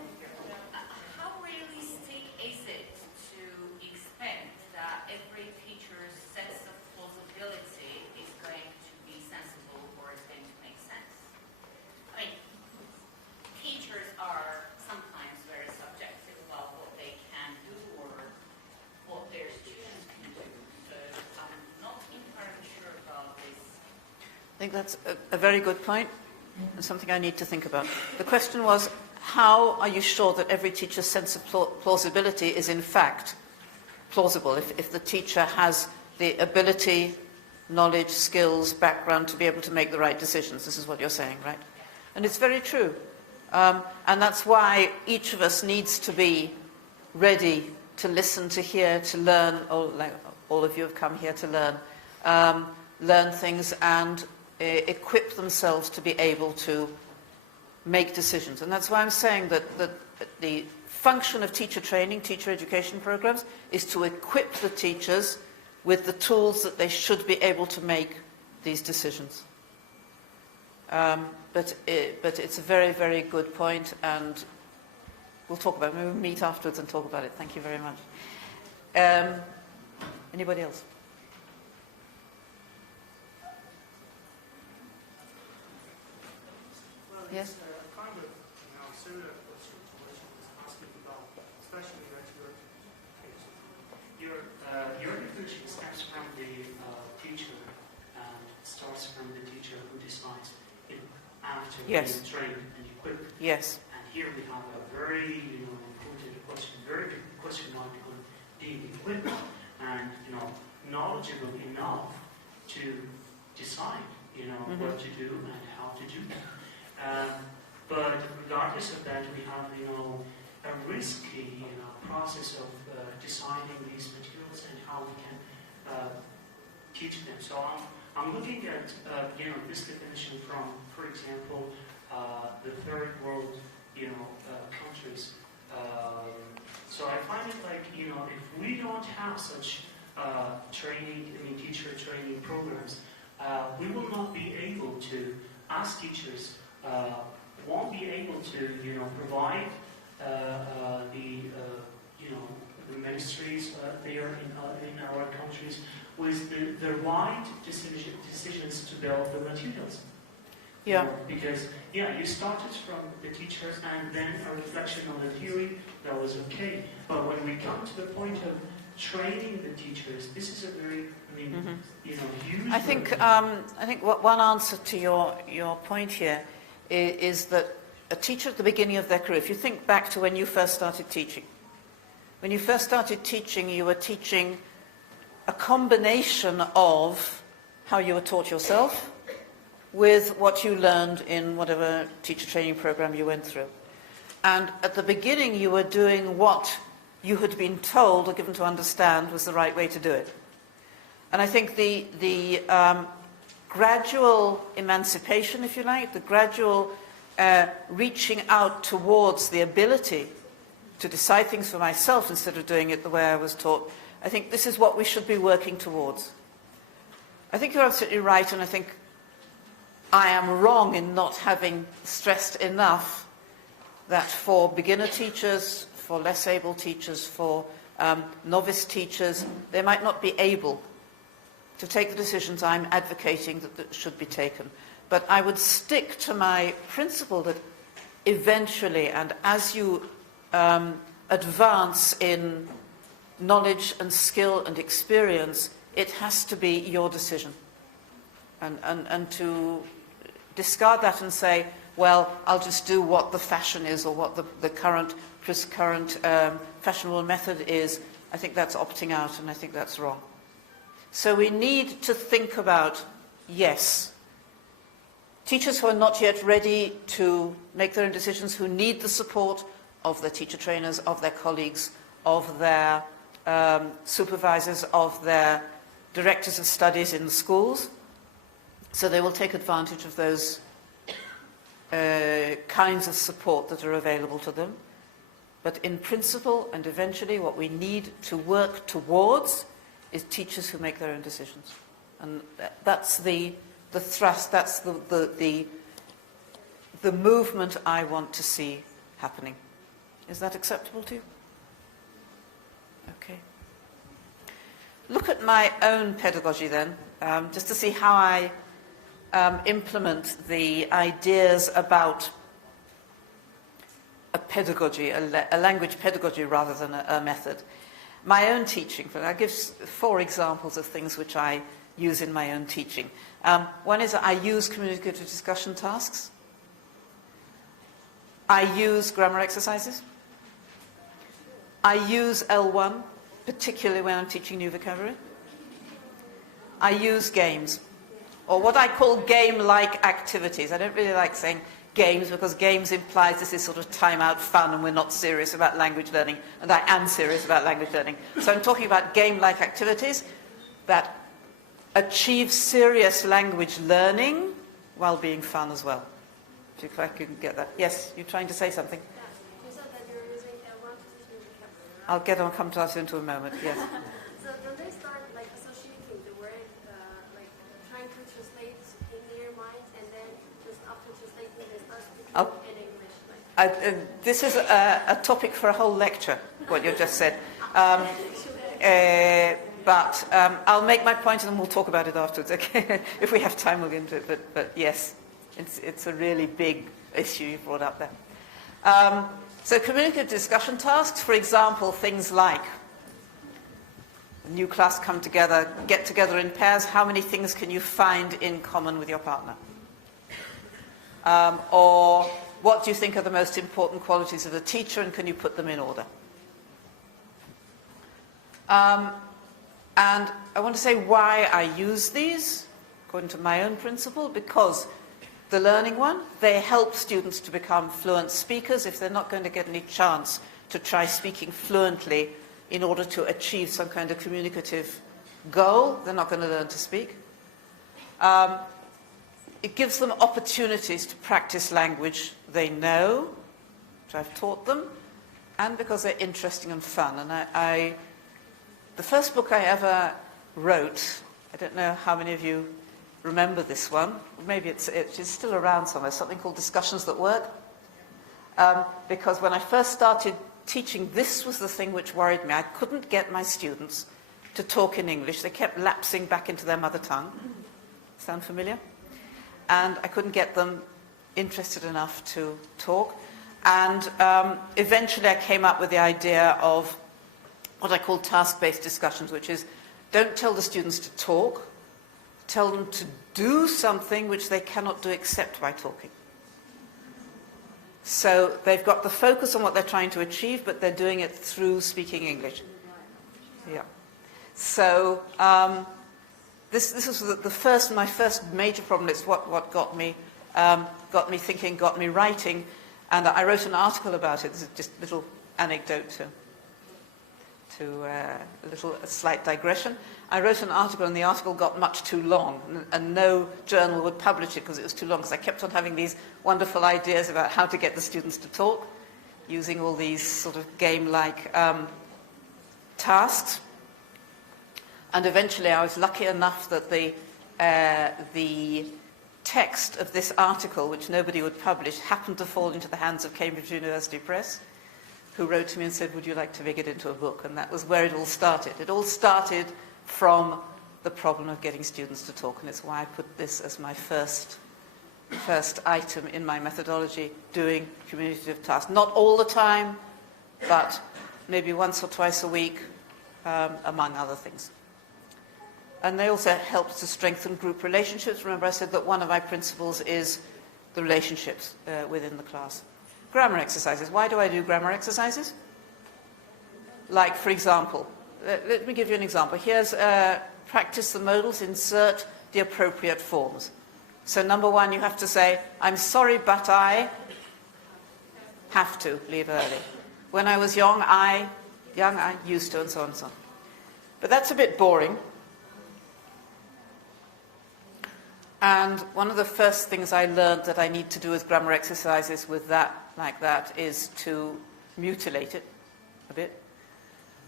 How realistic is it to expect that every teacher's sense of plausibility is going to be sensible or is going to make sense? I mean, teachers are sometimes very subjective about what they can do or what their students can do. So I'm not entirely sure about this. I think that's a very good point, and something I need to think about. The question was, how are you sure that every teacher's sense of plausibility is in fact plausible, if the teacher has the ability, knowledge, skills, background to be able to make the right decisions? This is what you're saying, right? And it's very true. And that's why each of us needs to be ready to listen, to hear, to learn. Like all of you have come here to learn things and equip themselves to be able to make decisions. And that's why I'm saying that the function of teacher training, teacher education programs, is to equip the teachers with the tools that they should be able to make these decisions. But it's a very, very good point, and we'll talk about it. Maybe we'll meet afterwards and talk about it. Thank you very much. Anybody else? Yes? Kind of similar question to what you was asking about, especially that your inclusion stems from the teacher and starts from the teacher who decides after being trained and equipped. Yes. And here we have a very important question, very big question mark on being equipped and, you know, knowledgeable enough to decide, you know, what to do and how to do that. But regardless of that, we have, you know, a risky, you know, process of deciding these materials and how we can teach them. So I'm looking at, you know, this definition from, for example, the third world, you know, countries. So I find it like, you know, if we don't have such training, I mean, teacher training programs, we will not be able to, as teachers, won't be able to, you know, provide you know, the ministries there in our countries with the right decisions to build the materials. Yeah. You know, because, yeah, you started from the teachers and then a reflection on the theory, that was okay. But when we come to the point of training the teachers, this is a very, I mean, you know, huge... I think one answer to your point here is that a teacher at the beginning of their career, if you think back to when you first started teaching, you were teaching a combination of how you were taught yourself with what you learned in whatever teacher training program you went through. And at the beginning, you were doing what you had been told or given to understand was the right way to do it. And I think the gradual emancipation, if you like, the gradual reaching out towards the ability to decide things for myself instead of doing it the way I was taught, I think this is what we should be working towards. I think you're absolutely right, and I think I am wrong in not having stressed enough that for beginner teachers, for less able teachers, for novice teachers, they might not be able to take the decisions I'm advocating that should be taken. But I would stick to my principle that eventually, and as you advance in knowledge and skill and experience, it has to be your decision. And to discard that and say, well, I'll just do what the fashion is or what the current fashionable method is, I think that's opting out, and I think that's wrong. So we need to think about, yes, teachers who are not yet ready to make their own decisions, who need the support of their teacher trainers, of their colleagues, of their supervisors, of their directors of studies in the schools. So they will take advantage of those kinds of support that are available to them. But in principle and eventually what we need to work towards is teachers who make their own decisions. And that's the thrust, that's the movement I want to see happening. Is that acceptable to you? Okay. Look at my own pedagogy then, just to see how I implement the ideas about a pedagogy, a language pedagogy rather than a method. My own teaching, I'll give 4 examples of things which I use in my own teaching. One is I use communicative discussion tasks. I use grammar exercises. I use L1, particularly when I'm teaching new vocabulary. I use games, or what I call game-like activities. I don't really like saying games because games implies this is sort of time-out fun and we're not serious about language learning, and I am serious about language learning. So I'm talking about game-like activities that achieve serious language learning while being fun as well. If I can get that. Yes, you're trying to say something? You said that you're using L1 to teach new vocabulary. I'll come to us into a moment, yes. So don't they start like associating the word, like trying to translate in their mind, and then just after translating they start speaking in English? This is a topic for a whole lecture, what you just said. But I'll make my point and then we'll talk about it afterwards. Okay? If we have time, we'll get into it. But yes, it's a really big issue you brought up there. So communicative discussion tasks, for example, things like a new class come together, get together in pairs, how many things can you find in common with your partner? Or what do you think are the most important qualities of a teacher and can you put them in order? And I want to say why I use these, according to my own principle, because the learning one, they help students to become fluent speakers if they're not going to get any chance to try speaking fluently in order to achieve some kind of communicative goal. They're not going to learn to speak. It gives them opportunities to practice language they know, which I've taught them, and because they're interesting and fun. And the first book I ever wrote, I don't know how many of you remember this one. Maybe it's still around somewhere, something called Discussions That Work. Because when I first started teaching, this was the thing which worried me. I couldn't get my students to talk in English. They kept lapsing back into their mother tongue. Sound familiar? And I couldn't get them interested enough to talk. And eventually I came up with the idea of what I call task-based discussions, which is don't tell the students to talk, tell them to do something which they cannot do except by talking. So they've got the focus on what they're trying to achieve, but they're doing it through speaking English. Yeah. So this was my first major problem. It's what got me thinking, got me writing, and I wrote an article about it. This is just a little anecdote to a slight digression. I wrote an article, and the article got much too long, and no journal would publish it because it was too long, because I kept on having these wonderful ideas about how to get the students to talk, using all these sort of game-like tasks. And eventually I was lucky enough that the text of this article, which nobody would publish, happened to fall into the hands of Cambridge University Press, who wrote to me and said, would you like to make it into a book? And that was where it all started. It all started from the problem of getting students to talk, and it's why I put this as my first item in my methodology, doing communicative tasks. Not all the time, but maybe once or twice a week, among other things. And they also help to strengthen group relationships. Remember I said that one of my principles is the relationships within the class. Grammar exercises. Why do I do grammar exercises? Like, for example, let me give you an example. Here's practice the modals, insert the appropriate forms. So number one, you have to say, I'm sorry, but I have to leave early. When I was young, I used to, and so on and so on. But that's a bit boring. And one of the first things I learned that I need to do with grammar exercises with that, like that, is to mutilate it a bit,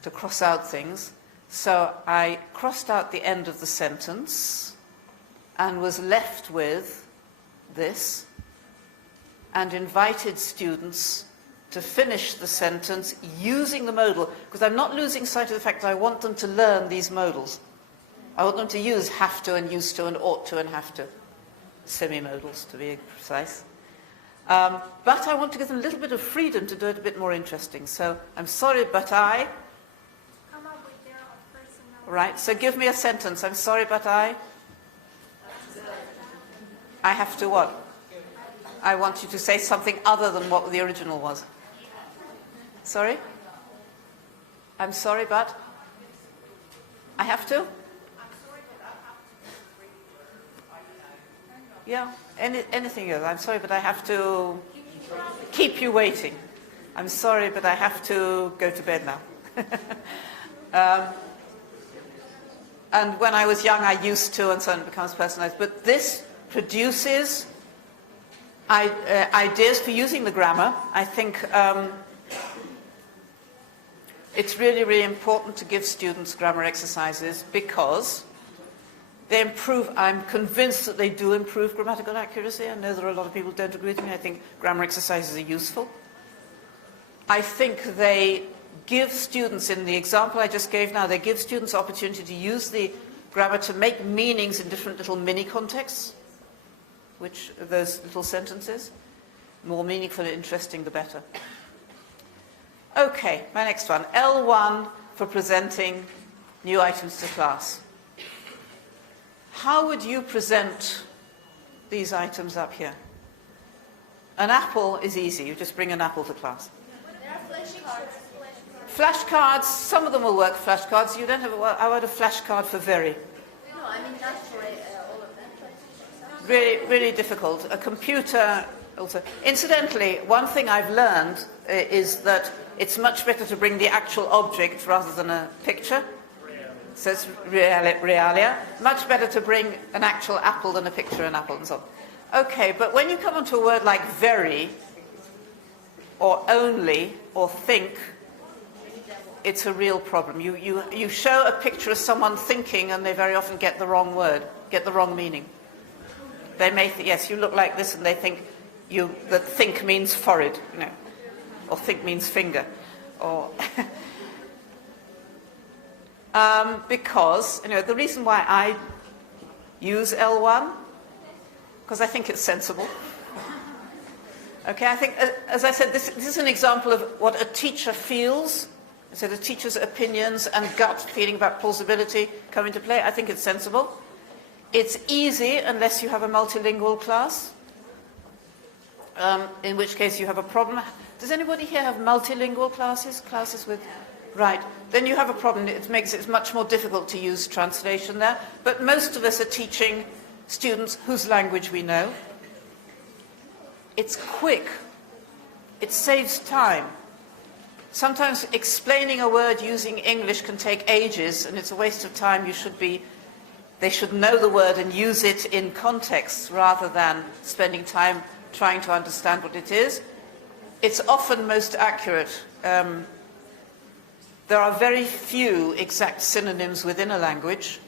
to cross out things. So I crossed out the end of the sentence and was left with this, and invited students to finish the sentence using the modal, because I'm not losing sight of the fact that I want them to learn these modals. I want them to use have to and used to and ought to and have to. Semi-modals, to be precise. But I want to give them a little bit of freedom to do it a bit more interesting. So, I'm sorry, but I... Come up with their personal... Right, so give me a sentence. I'm sorry, but I have to what? I want you to say something other than what the original was. Sorry? I'm sorry, but I have to? Yeah, anything else. I'm sorry, but I have to keep you waiting. I'm sorry, but I have to go to bed now. And when I was young, I used to, and so on, it becomes personalized. But this produces ideas for using the grammar. I think it's really, really important to give students grammar exercises because they improve. I'm convinced that they do improve grammatical accuracy. I know there are a lot of people who don't agree with me. I think grammar exercises are useful. I think they give students, in the example I just gave now, they give students opportunity to use the grammar to make meanings in different little mini contexts, which are those little sentences. The more meaningful and interesting, the better. Okay, my next one. L1 for presenting new items to class. How would you present these items up here? An apple is easy. You just bring an apple to class. Flashcards, some of them will work, flashcards. You don't have I want a flashcard for very. No, I mean that's for all of them. Really, really difficult. A computer also. Incidentally, one thing I've learned is that it's much better to bring the actual object rather than a picture. So it's realia. Much better to bring an actual apple than a picture of an apple and so on. Okay, but when you come onto a word like very, or only, or think, it's a real problem. You show a picture of someone thinking and they very often get the wrong word, get the wrong meaning. They may yes, you look like this and they think that think means forehead, you know, or think means finger, or because, you know, the reason why I use L1, because I think it's sensible. Okay, I think, as I said, this is an example of what a teacher feels. So the teacher's opinions and gut feeling about plausibility come into play. I think it's sensible. It's easy unless you have a multilingual class, in which case you have a problem. Does anybody here have multilingual classes? Classes with... Right. Then you have a problem. It makes it much more difficult to use translation there. But most of us are teaching students whose language we know. It's quick. It saves time. Sometimes explaining a word using English can take ages, and it's a waste of time. They should know the word and use it in context rather than spending time trying to understand what it is. It's often most accurate. There are very few exact synonyms within a language.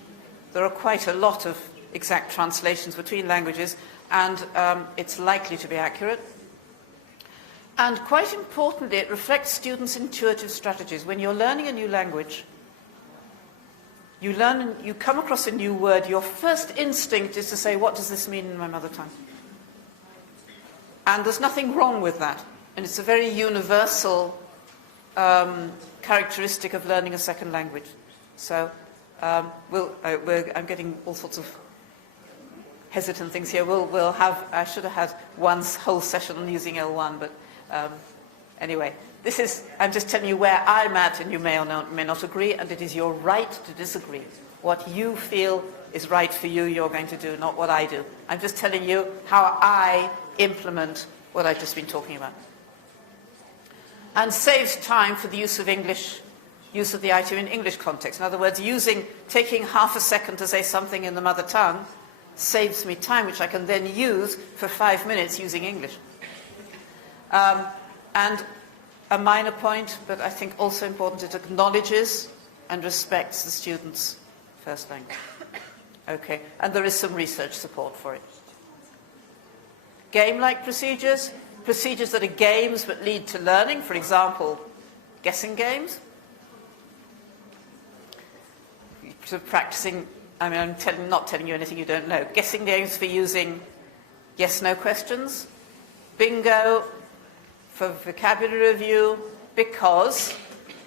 There are quite a lot of exact translations between languages, and it's likely to be accurate. And quite importantly, it reflects students' intuitive strategies. When you're learning a new language, you come across a new word, your first instinct is to say, what does this mean in my mother tongue? And there's nothing wrong with that. And it's a very universal characteristic of learning a second language. So I'm getting all sorts of hesitant things here. I should have had one whole session on using L1, but anyway, I'm just telling you where I'm at, and you may or may not agree, and it is your right to disagree. What you feel is right for you, you're going to do, not what I do. I'm just telling you how I implement what I've just been talking about. And saves time for the use of the item in English context. In other words, taking half a second to say something in the mother tongue saves me time, which I can then use for 5 minutes using English. And a minor point, but I think also important, it acknowledges and respects the student's first language. Okay, and there is some research support for it. Game-like procedures that are games but lead to learning, for example, guessing games. So practicing, I mean, I'm not telling you anything you don't know. Guessing games for using yes-no questions. Bingo for vocabulary review, because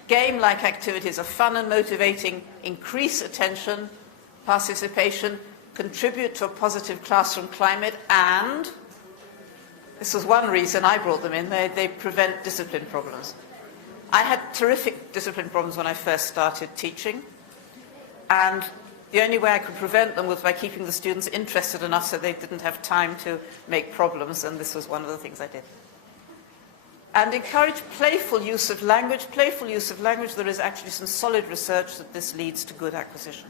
game-like activities are fun and motivating, increase attention, participation, contribute to a positive classroom climate, and this was one reason I brought them in, they prevent discipline problems. I had terrific discipline problems when I first started teaching, and the only way I could prevent them was by keeping the students interested enough so they didn't have time to make problems, and this was one of the things I did. And encourage playful use of language. Playful use of language, there is actually some solid research that this leads to good acquisition.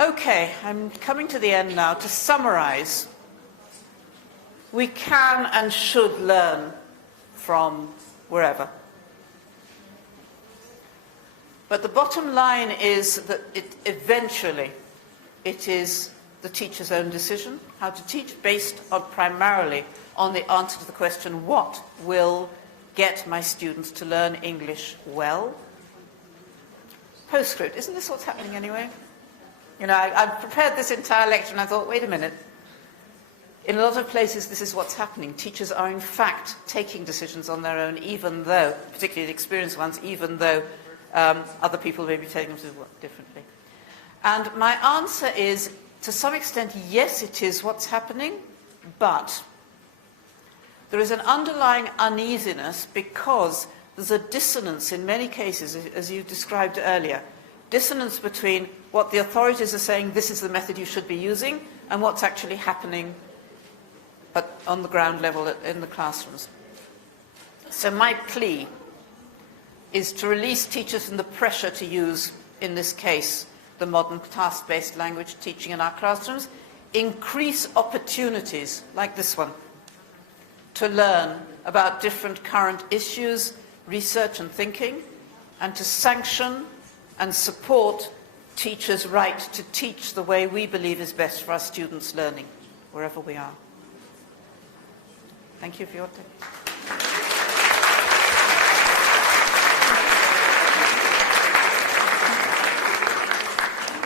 Okay, I'm coming to the end now. To summarize, we can and should learn from wherever. But the bottom line is that eventually it is the teacher's own decision how to teach, based primarily on the answer to the question, what will get my students to learn English well? Postscript, isn't this what's happening anyway? You know, I prepared this entire lecture and I thought, wait a minute. In a lot of places, this is what's happening. Teachers are, in fact, taking decisions on their own, even though, particularly the experienced ones, even though other people may be telling them to do it differently. And my answer is, to some extent, yes, it is what's happening, but there is an underlying uneasiness because there's a dissonance in many cases, as you described earlier. Dissonance between what the authorities are saying, this is the method you should be using, and what's actually happening on the ground level in the classrooms. So my plea is to release teachers from the pressure to use, in this case, the modern task-based language teaching in our classrooms, increase opportunities like this one to learn about different current issues, research and thinking, and to sanction and support teachers' right to teach the way we believe is best for our students' learning, wherever we are. Thank you for your time.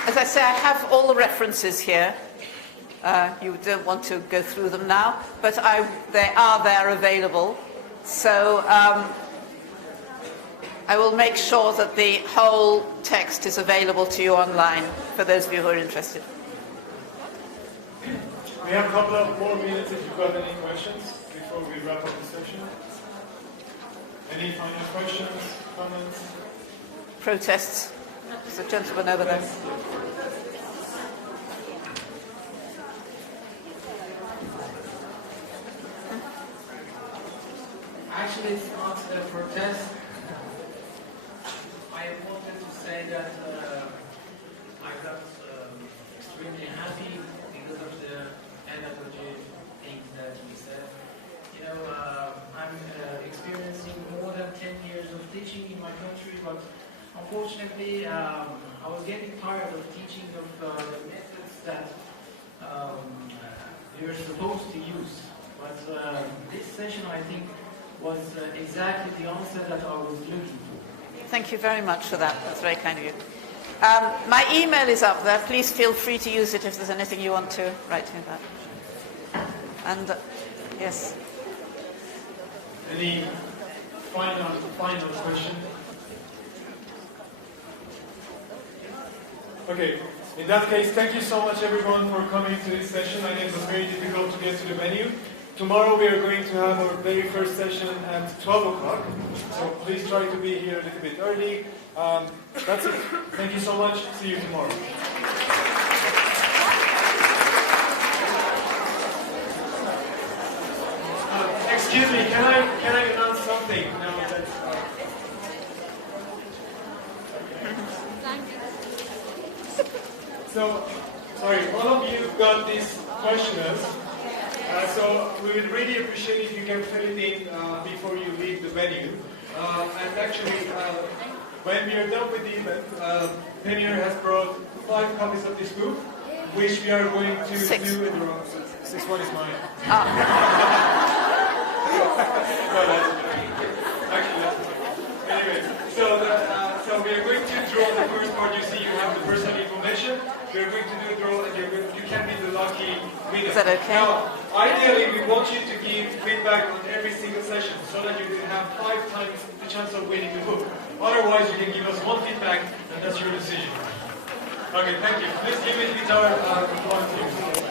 As I say, I have all the references here. You don't want to go through them now, but they are there available. So I will make sure that the whole text is available to you online for those of you who are interested. We have a couple of more minutes if you've got any questions before we wrap up the session. Any final questions, comments? Protests. There's a gentleman over there. Actually, it's not a protest. I wanted to say that I got extremely happy because of the pedagogy things that you said. You know, I'm experiencing more than 10 years of teaching in my country, but unfortunately, I was getting tired of teaching of the methods that you're supposed to use. But this session, I think, was exactly the answer that I was looking for. Thank you very much for that. That's very kind of you. My email is up there. Please feel free to use it if there's anything you want to write to me about. And yes. Any final question? Okay. In that case, thank you so much everyone for coming to this session. I know it was very difficult to get to the venue. Tomorrow we are going to have our very first session at 12 o'clock, so please try to be here a little bit early. That's it. Thank you so much. See you tomorrow. Excuse me, can I announce something? No, that's, So, sorry, all of you got these questionnaires. So we would really appreciate if you can fill it in before you leave the venue. And actually, when we are done with the event, Premier has brought 5 copies of this book, which we are going to do in the room. This one is mine. No, that's actually that's mine. Anyway, so we are going to draw the first part. You see, you have the personal information. We are going to do a draw, and you can be the lucky winner. Is that okay? Now, ideally, we want you to give feedback on every single session so that you can have 5 times the chance of winning the book. Otherwise, you can give us 1 feedback, and that's your decision. Okay, thank you. Please give it with our volunteers.